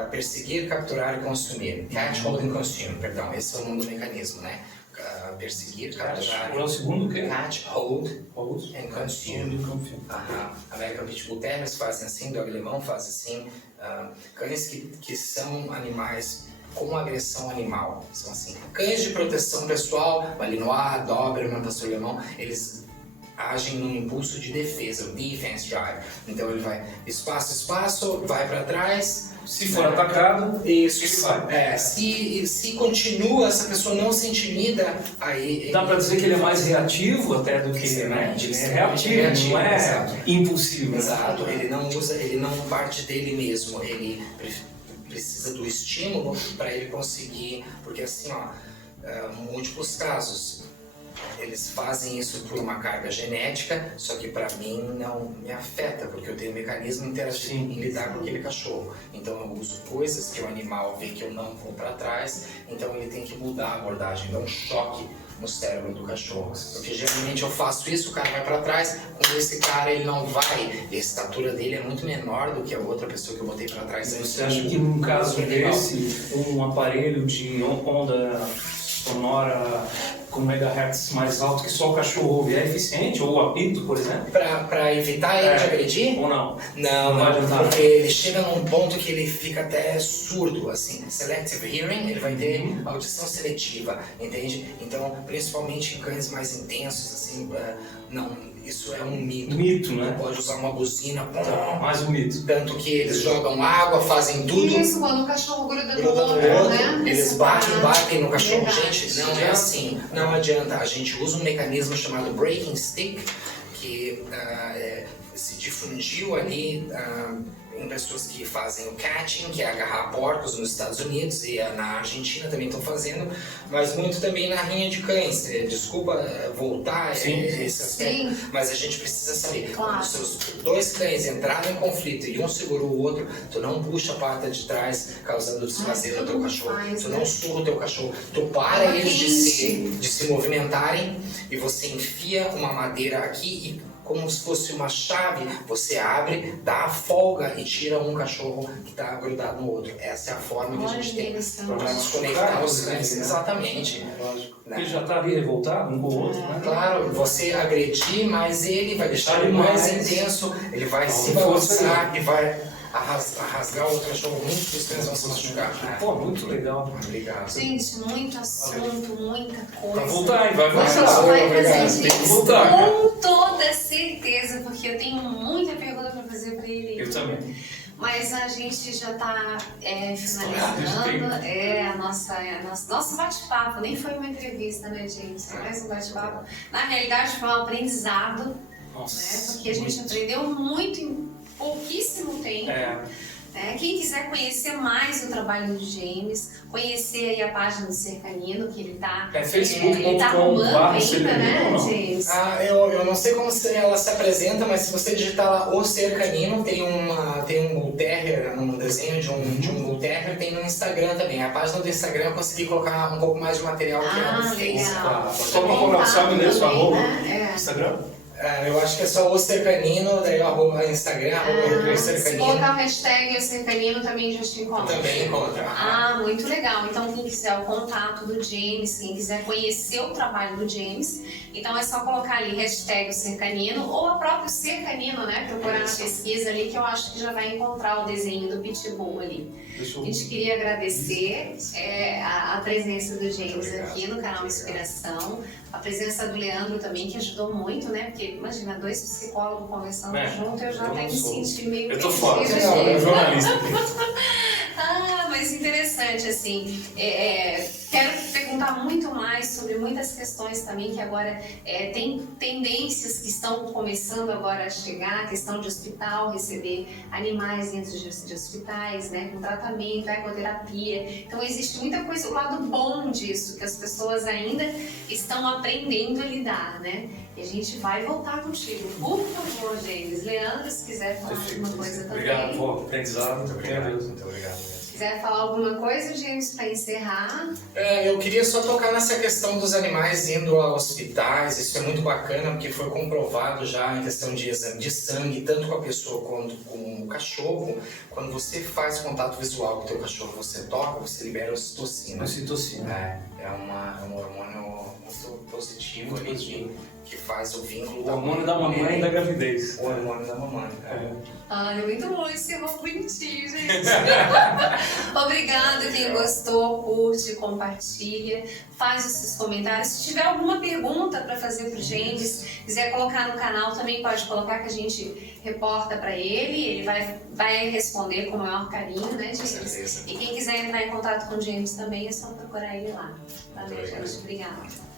perseguir, capturar e consumir. Catch, hold and consume, perdão, esse é o nome do mecanismo, né? Perseguir, capturar... Qual é o segundo que? Catch, hold and consume. American Pitbull Terrier fazem assim, Dog alemão faz assim. Cães que são animais com agressão animal, são assim. Cães de proteção pessoal, Malinois, Doberman, pastor alemão, eles agem num impulso de defesa, o defense drive. Então ele vai espaço, vai para trás. Se for atacado, isso, ele vai. Se continua, essa pessoa não se intimida, aí... Dá para dizer que ele é mais reativo até do que... Né? Ele é reativo, não é impulsivo. Exato, ele não parte dele mesmo, ele precisa do estímulo para ele conseguir, porque assim, múltiplos casos, eles fazem isso por uma carga genética, só que para mim não me afeta, porque eu tenho um mecanismo interativo em lidar com aquele cachorro. Então eu uso coisas que o animal vê que eu não vou para trás, então ele tem que mudar a abordagem, dar um choque no cérebro do cachorro. Porque geralmente eu faço isso, o cara vai para trás, com esse cara ele não vai, a estatura dele é muito menor do que a outra pessoa que eu botei para trás. Você acha que num caso desse, um aparelho de onda sonora com megahertz mais alto que só o cachorro ouve é eficiente? Ou o apito, por exemplo? Pra evitar ele de agredir? Ou não? Não, porque ele chega num ponto que ele fica até surdo, assim. Selective hearing, ele vai ter audição seletiva, entende? Então, principalmente em cães mais intensos, assim, não... Isso é um mito. Mito, né? Não pode usar uma buzina. Mais um mito. Tanto que eles jogam água, fazem tudo. Isso, quando o cachorro gruda no outro, né? Eles batem no cachorro. Gente, não é assim. Não adianta. A gente usa um mecanismo chamado breaking stick, que se difundiu ali em pessoas que fazem o catching, que é agarrar porcos nos Estados Unidos, e na Argentina também estão fazendo, mas muito também na rinha de cães. Desculpa voltar esse aspecto, mas a gente precisa saber. Quando os seus dois cães entraram em conflito e um segurou o outro, tu não puxa a pata de trás causando desprazer no teu cachorro, tu não surra o teu cachorro, tu para eles de se movimentarem e você enfia uma madeira aqui e como se fosse uma chave, você abre, dá a folga e tira um cachorro que está grudado no outro. Essa é a forma que a gente tem para desconectar os cães. Exatamente. Né? Ele já está ali revoltado um com o outro, né? Claro, você agredir, mas ele vai deixar ele mais intenso, ele vai se balançar e vai rasgar o outro cachorro muito que os cães vão se machucar. Pô, muito legal. Obrigado. Gente, muito assunto, muita coisa. Vai voltar, vai A gente voltar. vai fazer Tem que isso voltar. com toda certeza, porque eu tenho muita pergunta para fazer para ele. Eu também. Mas a gente já está finalizando nosso bate-papo. Nem foi uma entrevista, né, gente? Foi mais um bate-papo. Na realidade, foi um aprendizado, Nossa, né? Porque a gente aprendeu muito em pouquíssimo tempo. Quem quiser conhecer mais o trabalho do James, conhecer aí a página do Ser Canino, que ele está arrumando ainda, né, James? Eu não sei como ela se apresenta, mas se você digitar lá o Ser Canino, tem um Bull Terrier, um desenho de um Bull Terrier, tem no Instagram também. A página do Instagram eu consegui colocar um pouco mais de material que ela fez. Só para colocar, sabe mesmo, arroba Instagram? Eu acho que é só o Ser Canino, daí o arroba Instagram, arroba Ser Canino. Se colocar o hashtag Ser Canino também já te encontra. Também encontra. Muito legal. Então quem quiser o contato do James, quem quiser conhecer o trabalho do James, então é só colocar ali hashtag Ser Canino ou a própria Ser Canino, né? Procurar na pesquisa ali que eu acho que já vai encontrar o desenho do Pitbull ali. A gente queria agradecer a presença do James aqui no canal Inspiração, a presença do Leandro também, que ajudou muito, né? Porque imagina, 2 psicólogos conversando junto, eu já até me senti meio Eu tô fora, eu perdida. sou jornalista. Mas interessante, assim, quero perguntar muito mais sobre muitas questões também que agora tem tendências que estão começando agora a chegar, a questão de hospital, receber animais dentro de hospitais, né, com tratamento, ecoterapia. Então existe muita coisa, o lado bom disso, que as pessoas ainda estão aprendendo a lidar, né? E a gente vai voltar contigo. Por favor, James. Leandro, se quiser falar alguma coisa também. Obrigado por aprendizado. Muito obrigado. Se quiser falar alguma coisa, James, para encerrar. Eu queria só tocar nessa questão dos animais indo a hospitais. Isso é muito bacana, porque foi comprovado já em questão de exame de sangue, tanto com a pessoa quanto com o cachorro. Quando você faz contato visual com o teu cachorro, você toca, você libera ocitocina. É um hormônio muito positivo ali, que faz o vínculo. O hormônio da mamãe e da gravidez. O hormônio da mamãe. Ai, muito bom, encerrou bonitinho, gente. Obrigada quem gostou, curte, compartilha, faz os seus comentários. Se tiver alguma pergunta para fazer pro James, quiser colocar no canal, também pode colocar que a gente reporta para ele vai responder com o maior carinho, né, James? E quem quiser entrar em contato com o James também é só procurar ele lá. Valeu, gente. Obrigada.